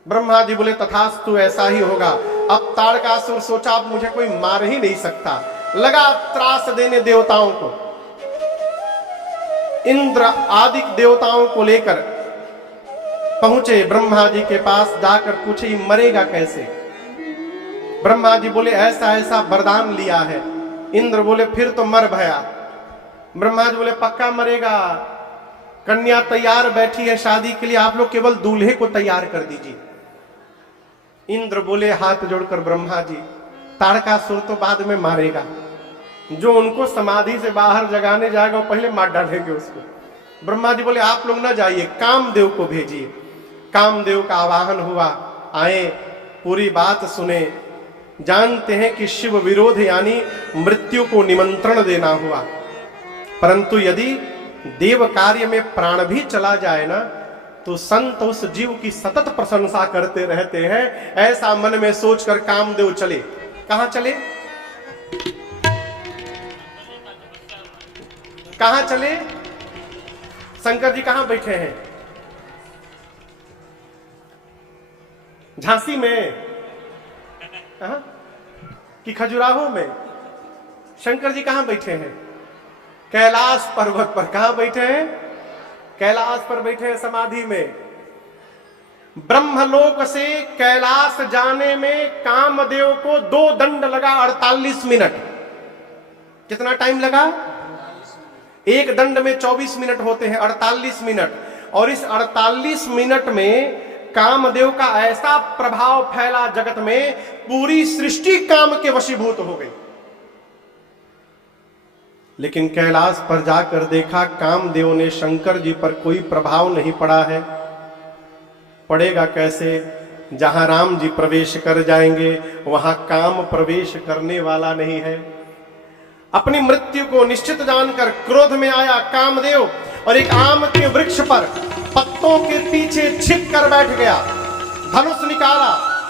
ब्रह्मा जी बोले तथास्तु, ऐसा ही होगा। अब ताड़कासुर सोचा अब मुझे कोई मार ही नहीं सकता, लगा त्रास देने देवताओं को। इंद्र आदि देवताओं को लेकर पहुंचे ब्रह्मा जी के पास, जाकर पूछे मरेगा कैसे। ब्रह्मा जी बोले ऐसा ऐसा वरदान लिया है। इंद्र बोले फिर तो मर भया। ब्रह्मा जी बोले पक्का मरेगा, कन्या तैयार बैठी है शादी के लिए, आप लोग केवल दूल्हे को तैयार कर दीजिए। इंद्र बोले हाथ जोड़कर ब्रह्मा जी, ताड़कासुर तो बाद में मारेगा, जो उनको समाधि से बाहर जगाने जाएगा वो पहले मार डालेंगे उसको। ब्रह्मा जी बोले आप लोग ना जाइए, कामदेव को भेजिए। कामदेव का आवाहन हुआ, आए, पूरी बात सुने। जानते हैं कि शिव विरोध यानी मृत्यु को निमंत्रण देना हुआ, परंतु यदि देव कार्य में प्राण भी चला जाए ना तो संत उस जीव की सतत प्रशंसा करते रहते हैं। ऐसा मन में सोचकर कामदेव चले। कहां चले? कहां चले? शंकर जी कहां बैठे हैं? झांसी में कि खजुराहो में? शंकर जी कहां बैठे हैं? कैलाश पर्वत पर। कहां बैठे हैं? कैलाश पर बैठे हैं समाधि में। ब्रह्मलोक से कैलाश जाने में कामदेव को 2 दंड लगा, 48 मिनट। कितना टाइम लगा? एक दंड में 24 मिनट होते हैं, 48 मिनट। और इस 48 मिनट में कामदेव का ऐसा प्रभाव फैला जगत में, पूरी सृष्टि काम के वशीभूत हो गई। लेकिन कैलाश पर जाकर देखा कामदेव ने शंकर जी पर कोई प्रभाव नहीं पड़ा है। पड़ेगा कैसे? जहां राम जी प्रवेश कर जाएंगे वहां काम प्रवेश करने वाला नहीं है। अपनी मृत्यु को निश्चित जानकर क्रोध में आया कामदेव और एक आम के वृक्ष पर पत्तों के पीछे छिप कर बैठ गया। धनुष निकाला,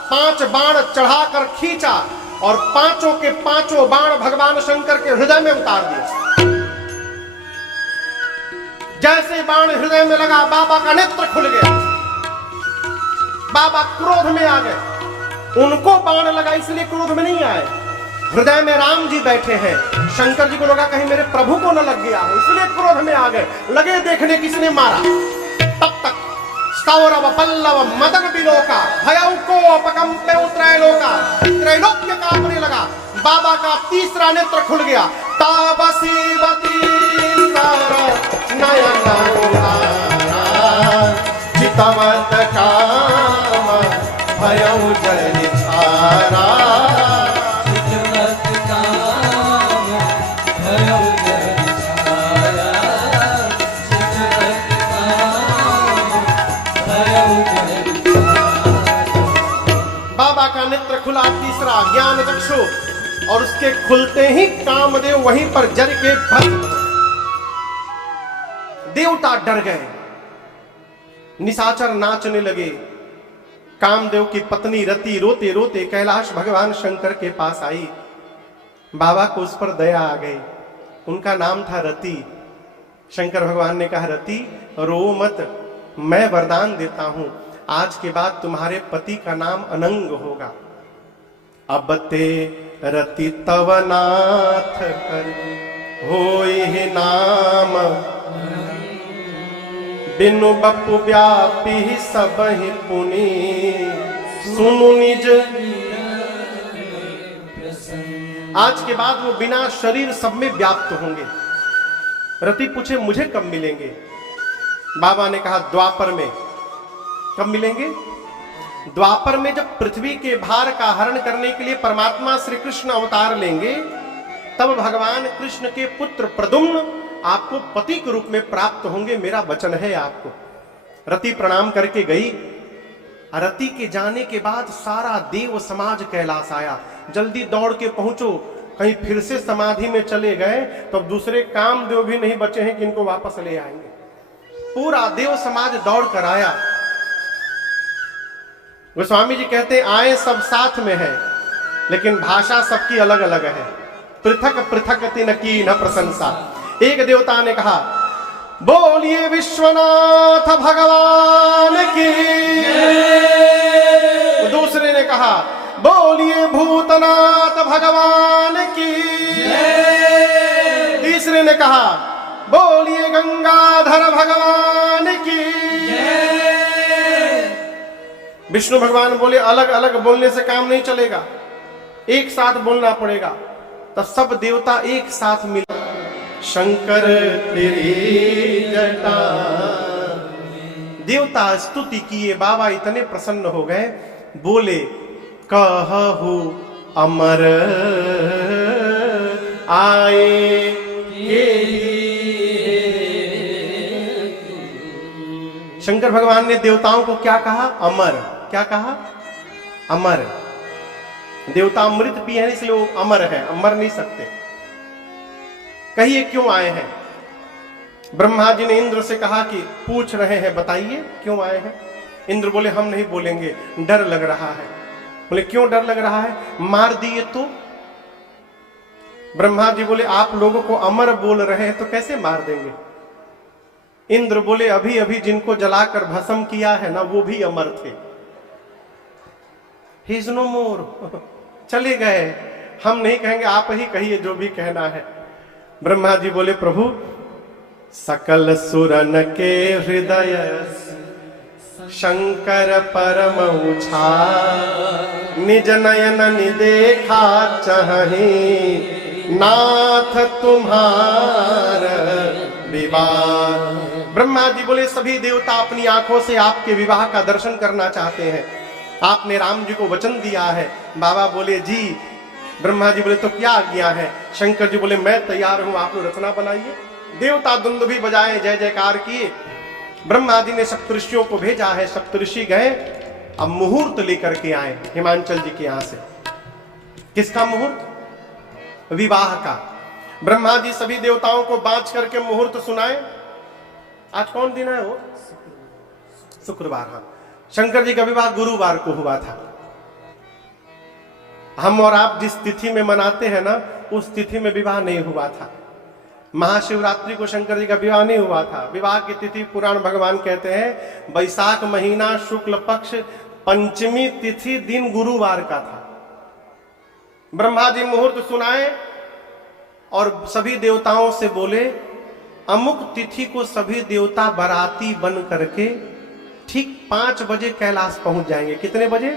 5 बाण चढ़ाकर खींचा और 5 के 5 बाण भगवान शंकर के हृदय में उतार दिया। जैसे बाण हृदय में लगा, बाबा का नेत्र खुल गया। बाबा क्रोध में आ गए। उनको बाण लगा इसलिए क्रोध में नहीं आए, हृदय में राम जी बैठे हैं। शंकर जी को लगा कहीं मेरे प्रभु को न लग गया हो, इसलिए क्रोध में आ गए, लगे देखने किसने मारा। तब तक सौरव पल्लव मदन बिलोका भयउ को अपकंपे त्रैलोका, त्रैलोक्य कांपने लगा। बाबा का तीसरा नेत्र खुल गया। ताबसी बती नयन चितवत काम भयउ जल छारा। बाबा का नेत्र खुला तीसरा ज्ञान चक्षु, और उसके खुलते ही कामदेव वहीं पर जर के भस्म। देवता डर गए, निशाचर नाचने लगे। कामदेव की पत्नी रति रोते रोते कैलाश भगवान शंकर के पास आई। बाबा को उस पर दया आ गई। उनका नाम था रति। शंकर भगवान ने कहा, रति रो मत, मैं वरदान देता हूं, आज के बाद तुम्हारे पति का नाम अनंग होगा। अब ते रति तव नाथ कर होए नाम, बिनु बपु व्यापी सब ही पुनि सुनु निज। आज के बाद वो बिना शरीर सब में व्याप्त होंगे। रति पूछे मुझे कब मिलेंगे? बाबा ने कहा द्वापर में। कब मिलेंगे? द्वापर में, जब पृथ्वी के भार का हरण करने के लिए परमात्मा श्री कृष्ण अवतार लेंगे, तब भगवान कृष्ण के पुत्र प्रद्युम्न आपको पति के रूप में प्राप्त होंगे। मेरा वचन है आपको। रति प्रणाम करके गई। रति के जाने के बाद सारा देव समाज कैलाश आया। जल्दी दौड़ के पहुंचो, कहीं फिर से समाधि में चले गए तो अब दूसरे कामदेव भी नहीं बचे हैं कि इनको वापस ले आएंगे। पूरा देव समाज दौड़ कर आया। गोस्वामी जी कहते आए सब साथ में है, लेकिन भाषा सबकी अलग अलग है। पृथक पृथक तिन की न प्रशंसा। एक देवता ने कहा बोलिए विश्वनाथ भगवान की, दूसरे ने कहा बोलिए भूतनाथ भगवान की, तीसरे ने कहा बोलिए गंगाधर भगवान की। विष्णु भगवान बोले अलग अलग बोलने से काम नहीं चलेगा, एक साथ बोलना पड़ेगा। तब सब देवता एक साथ मिले। शंकर तेरी जटा। देवता स्तुति किए। बाबा इतने प्रसन्न हो गए, बोले कहु अमर आए शंकर भगवान ने देवताओं को क्या कहा? अमर। क्या कहा? अमर। देवता अमृत पिए हैं इसलिए वो अमर है, मर नहीं सकते। कहिए क्यों आए हैं? ब्रह्मा जी ने इंद्र से कहा कि पूछ रहे हैं, बताइए क्यों आए हैं। इंद्र बोले हम नहीं बोलेंगे, डर लग रहा है। बोले क्यों डर लग रहा है? मार दिए तो। ब्रह्मा जी बोले आप लोगों को अमर बोल रहे हैं तो कैसे मार देंगे? इंद्र बोले अभी अभी जिनको जलाकर भस्म किया है ना, वो भी अमर थे। ही इज नो मोर। चले गए। हम नहीं कहेंगे, आप ही कहिए जो भी कहना है। ब्रह्मा जी बोले प्रभु सकल सुरन के हृदय शंकर परम उछा, निज नयन निदेखा चाहि नाथ तुम्हार विवाह। ब्रह्मा जी बोले सभी देवता अपनी आंखों से आपके विवाह का दर्शन करना चाहते हैं। आपने राम जी को वचन दिया है। बाबा बोले जी। ब्रह्मा जी बोले तो क्या आज्ञा है? शंकर जी बोले मैं तैयार हूं, आप लोग रचना बनाइए। देवता दुंदुभी बजाए, जय जयकार किए। ब्रह्मा जी ने सप्तऋषियों को भेजा है। सप्तऋषि गए, अब मुहूर्त लेकर के आए हिमांचल जी के यहां से। किसका मुहूर्त? विवाह का। ब्रह्मा जी सभी देवताओं को बांच करके मुहूर्त सुनाए। आज कौन दिन है? वो शुक्रवार। हाँ, शंकर जी का विवाह गुरुवार को हुआ था। हम और आप जिस तिथि में मनाते हैं ना, उस तिथि में विवाह नहीं हुआ था। महाशिवरात्रि को शंकर जी का विवाह नहीं हुआ था। विवाह की तिथि पुराण भगवान कहते हैं वैशाख महीना शुक्ल पक्ष पंचमी तिथि दिन गुरुवार का था। ब्रह्मा जी मुहूर्त सुनाए और सभी देवताओं से बोले, अमुक तिथि को सभी देवता बाराती बन करके ठीक 5 बजे कैलाश पहुंच जाएंगे। कितने बजे?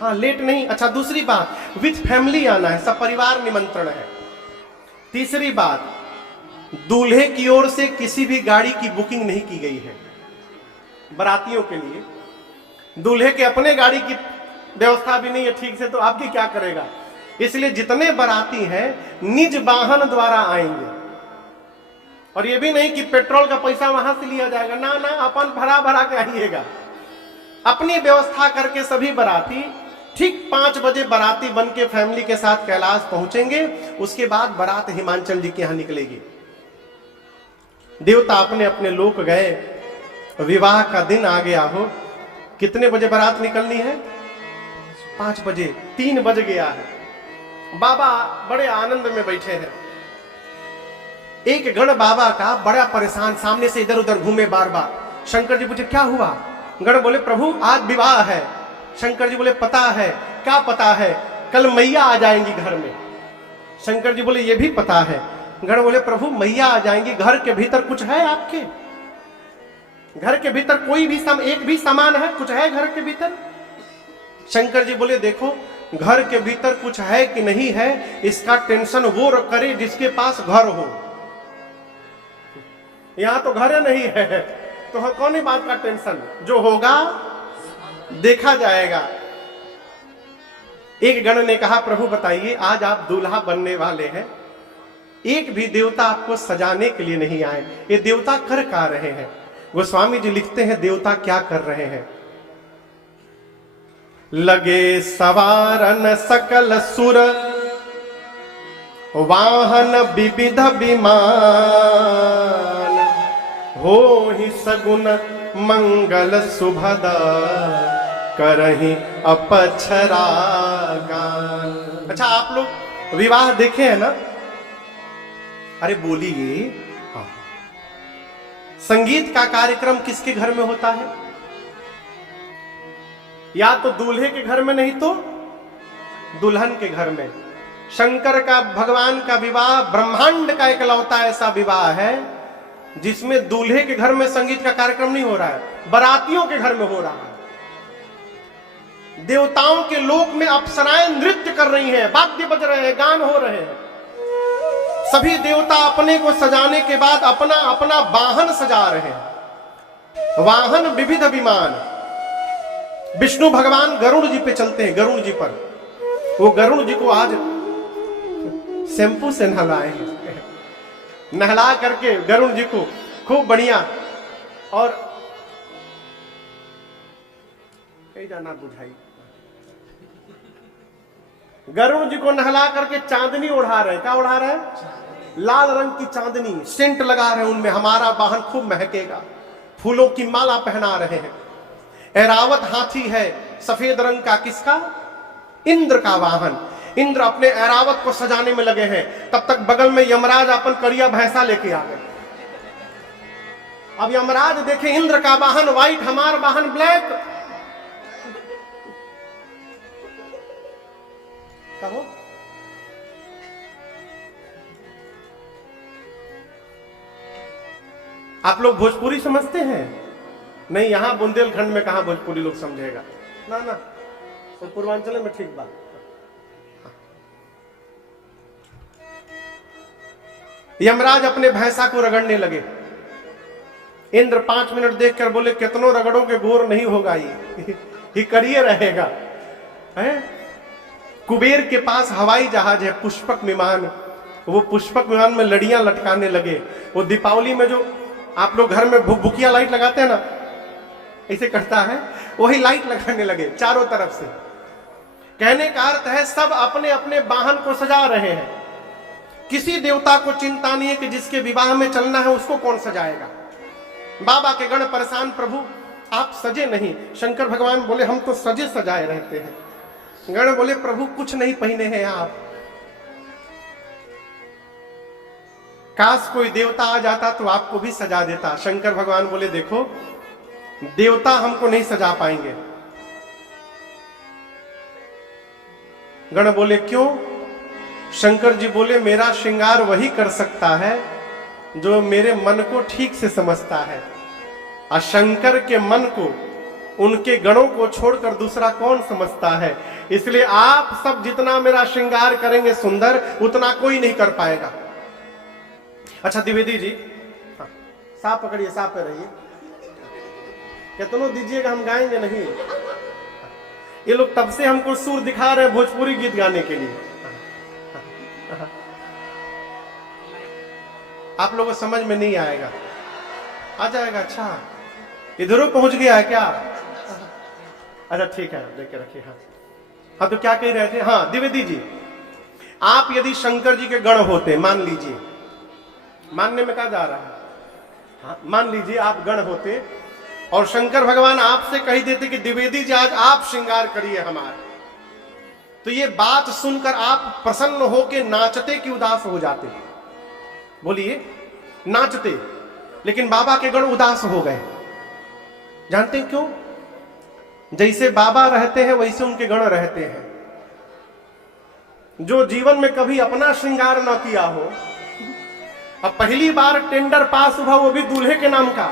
हाँ, लेट नहीं। अच्छा, दूसरी बात, विथ फैमिली आना है, सब परिवार निमंत्रण है। तीसरी बात, दूल्हे की ओर से किसी भी गाड़ी की बुकिंग नहीं की गई है बारातियों के लिए। दूल्हे के अपने गाड़ी की व्यवस्था भी नहीं है ठीक से, तो आपकी क्या करेगा? इसलिए जितने बाराती हैं निज वाहन द्वारा आएंगे। और ये भी नहीं कि पेट्रोल का पैसा वहां से लिया जाएगा, ना ना, अपन भरा भरा के आइएगा। अपनी व्यवस्था करके सभी बाराती ठीक 5 बजे बाराती बन के फैमिली के साथ कैलाश पहुंचेंगे। उसके बाद बारात हिमांचल जी के यहां निकलेगी। देवता अपने अपने लोक गए, विवाह का दिन आ गया हो। कितने बजे बारात निकलनी है? 5 बजे। 3 बज गया है। बाबा बड़े आनंद में बैठे हैं। एक गण बाबा का बड़ा परेशान, सामने से इधर उधर घूमे बार बार। शंकर जी पूछे, क्या हुआ? गण बोले, प्रभु आज विवाह है। शंकर जी बोले, पता है? क्या पता है? कल मैया आ जाएंगी घर में। शंकर जी बोले, ये भी पता है। गण बोले, प्रभु मैया आ जाएंगी, घर के भीतर कुछ है आपके? घर के भीतर कोई भी एक भी सामान है? कुछ है घर के भीतर? शंकर जी बोले, देखो घर के भीतर कुछ है कि नहीं है इसका टेंशन वो करे जिसके पास घर हो। यहां तो घर नहीं है, तो कौन ही बात का टेंशन? जो होगा देखा जाएगा। एक गण ने कहा, प्रभु बताइए, आज आप दूल्हा बनने वाले हैं, एक भी देवता आपको सजाने के लिए नहीं आए, ये देवता कर क्या रहे हैं? गोस्वामी जी लिखते हैं, देवता क्या कर रहे हैं? लगे सवारन सकल सुर, वाहन विविध विमान, हो ही सगुन मंगल सुभदा, करही अपछरा गान। अच्छा, आप लोग विवाह देखे हैं ना? अरे बोलिए। हाँ। संगीत का कार्यक्रम किसके घर में होता है? या तो दूल्हे के घर में, नहीं तो दुल्हन के घर में। शंकर का, भगवान का विवाह ब्रह्मांड का इकलौता ऐसा विवाह है जिसमें दूल्हे के घर में संगीत का कार्यक्रम नहीं हो रहा है, बारातियों के घर में हो रहा है। देवताओं के लोक में अप्सराएं नृत्य कर रही हैं, वाद्य बज रहे हैं, गान हो रहे हैं। सभी देवता अपने को सजाने के बाद अपना अपना वाहन सजा रहे हैं। वाहन विविध विमान। विष्णु भगवान गरुड़ जी पे चलते हैं, गरुड़ जी पर। वो गरुड़ जी को आज शैंपू से नहलाए हैं, नहला करके गरुड़ जी को खूब बढ़िया। और जाना बुझाई, गरुड़ जी को नहला करके चांदनी उड़ा रहे हैं। क्या उड़ा रहे हैं? लाल रंग की चांदनी, सेंट लगा रहे हैं उनमें, हमारा वाहन खूब महकेगा। फूलों की माला पहना रहे हैं। ऐरावत हाथी है सफेद रंग का, किसका? इंद्र का वाहन। इंद्र अपने ऐरावत को सजाने में लगे हैं। तब तक बगल में यमराज अपन करिया भैंसा लेके आ गए। अब यमराज देखे इंद्र का वाहन व्हाइट, हमारा वाहन ब्लैक। कहो आप लोग भोजपुरी समझते हैं? नहीं, यहां बुंदेलखंड में कहां भोजपुरी लोग समझेगा। ना ना, तो पूर्वांचल में ठीक बात। यमराज अपने भैंसा को रगड़ने लगे। इंद्र 5 मिनट देखकर बोले, कितनों रगड़ों के गोर नहीं होगा, ये करिए रहेगा। है? कुबेर के पास हवाई जहाज है, पुष्पक विमान। वो पुष्पक विमान में लड़ियां लटकाने लगे। वो दीपावली में जो आप लोग घर में भुकिया लाइट लगाते हैं ना, ऐसे करता है, वही लाइट लगाने लगे चारों तरफ से। कहने का अर्थ है सब अपने अपने वाहन को सजा रहे हैं। किसी देवता को चिंता नहीं है कि जिसके विवाह में चलना है उसको कौन सजाएगा। बाबा के गण परेशान, प्रभु आप सजे नहीं। शंकर भगवान बोले, हम तो सजे सजाए रहते हैं। गण बोले, प्रभु कुछ नहीं पहने हैं आप। काश कोई देवता आ जाता तो आपको भी सजा देता। शंकर भगवान बोले, देखो देवता हमको नहीं सजा पाएंगे, गण बोले क्यों? शंकर जी बोले मेरा श्रृंगार वही कर सकता है जो मेरे मन को ठीक से समझता है, और शंकर के मन को, उनके गणों को छोड़कर दूसरा कौन समझता है। इसलिए आप सब जितना मेरा श्रृंगार करेंगे सुंदर, उतना कोई नहीं कर पाएगा। अच्छा द्विवेदी जी, हाँ, सांप पकड़िए, सांप पे रहिए, कितनों दीजिएगा, हम गाएंगे नहीं। ये लोग तब से हमको सुर दिखा रहे हैं भोजपुरी गीत गाने के लिए। आप लोगों को समझ में नहीं आएगा, आ जाएगा। अच्छा इधरों पहुंच गया है क्या? अच्छा ठीक है, लेके रखिए। हाँ हाँ, तो क्या कह रहे थे? हाँ द्विवेदी जी, आप यदि शंकर जी के गण होते, मान लीजिए, मानने में क्या जा रहा है, हाँ, मान लीजिए आप गण होते और शंकर भगवान आपसे कही देते कि द्विवेदी जी आज आप श्रृंगार करिए हमारे, तो ये बात सुनकर आप प्रसन्न होके नाचते कि उदास हो जाते? बोलिए, नाचते। लेकिन बाबा के गण उदास हो गए। जानते हैं क्यों? जैसे बाबा रहते हैं वैसे उनके गण रहते हैं। जो जीवन में कभी अपना श्रृंगार न किया हो, अब पहली बार टेंडर पास हुआ, वो भी दूल्हे के नाम का,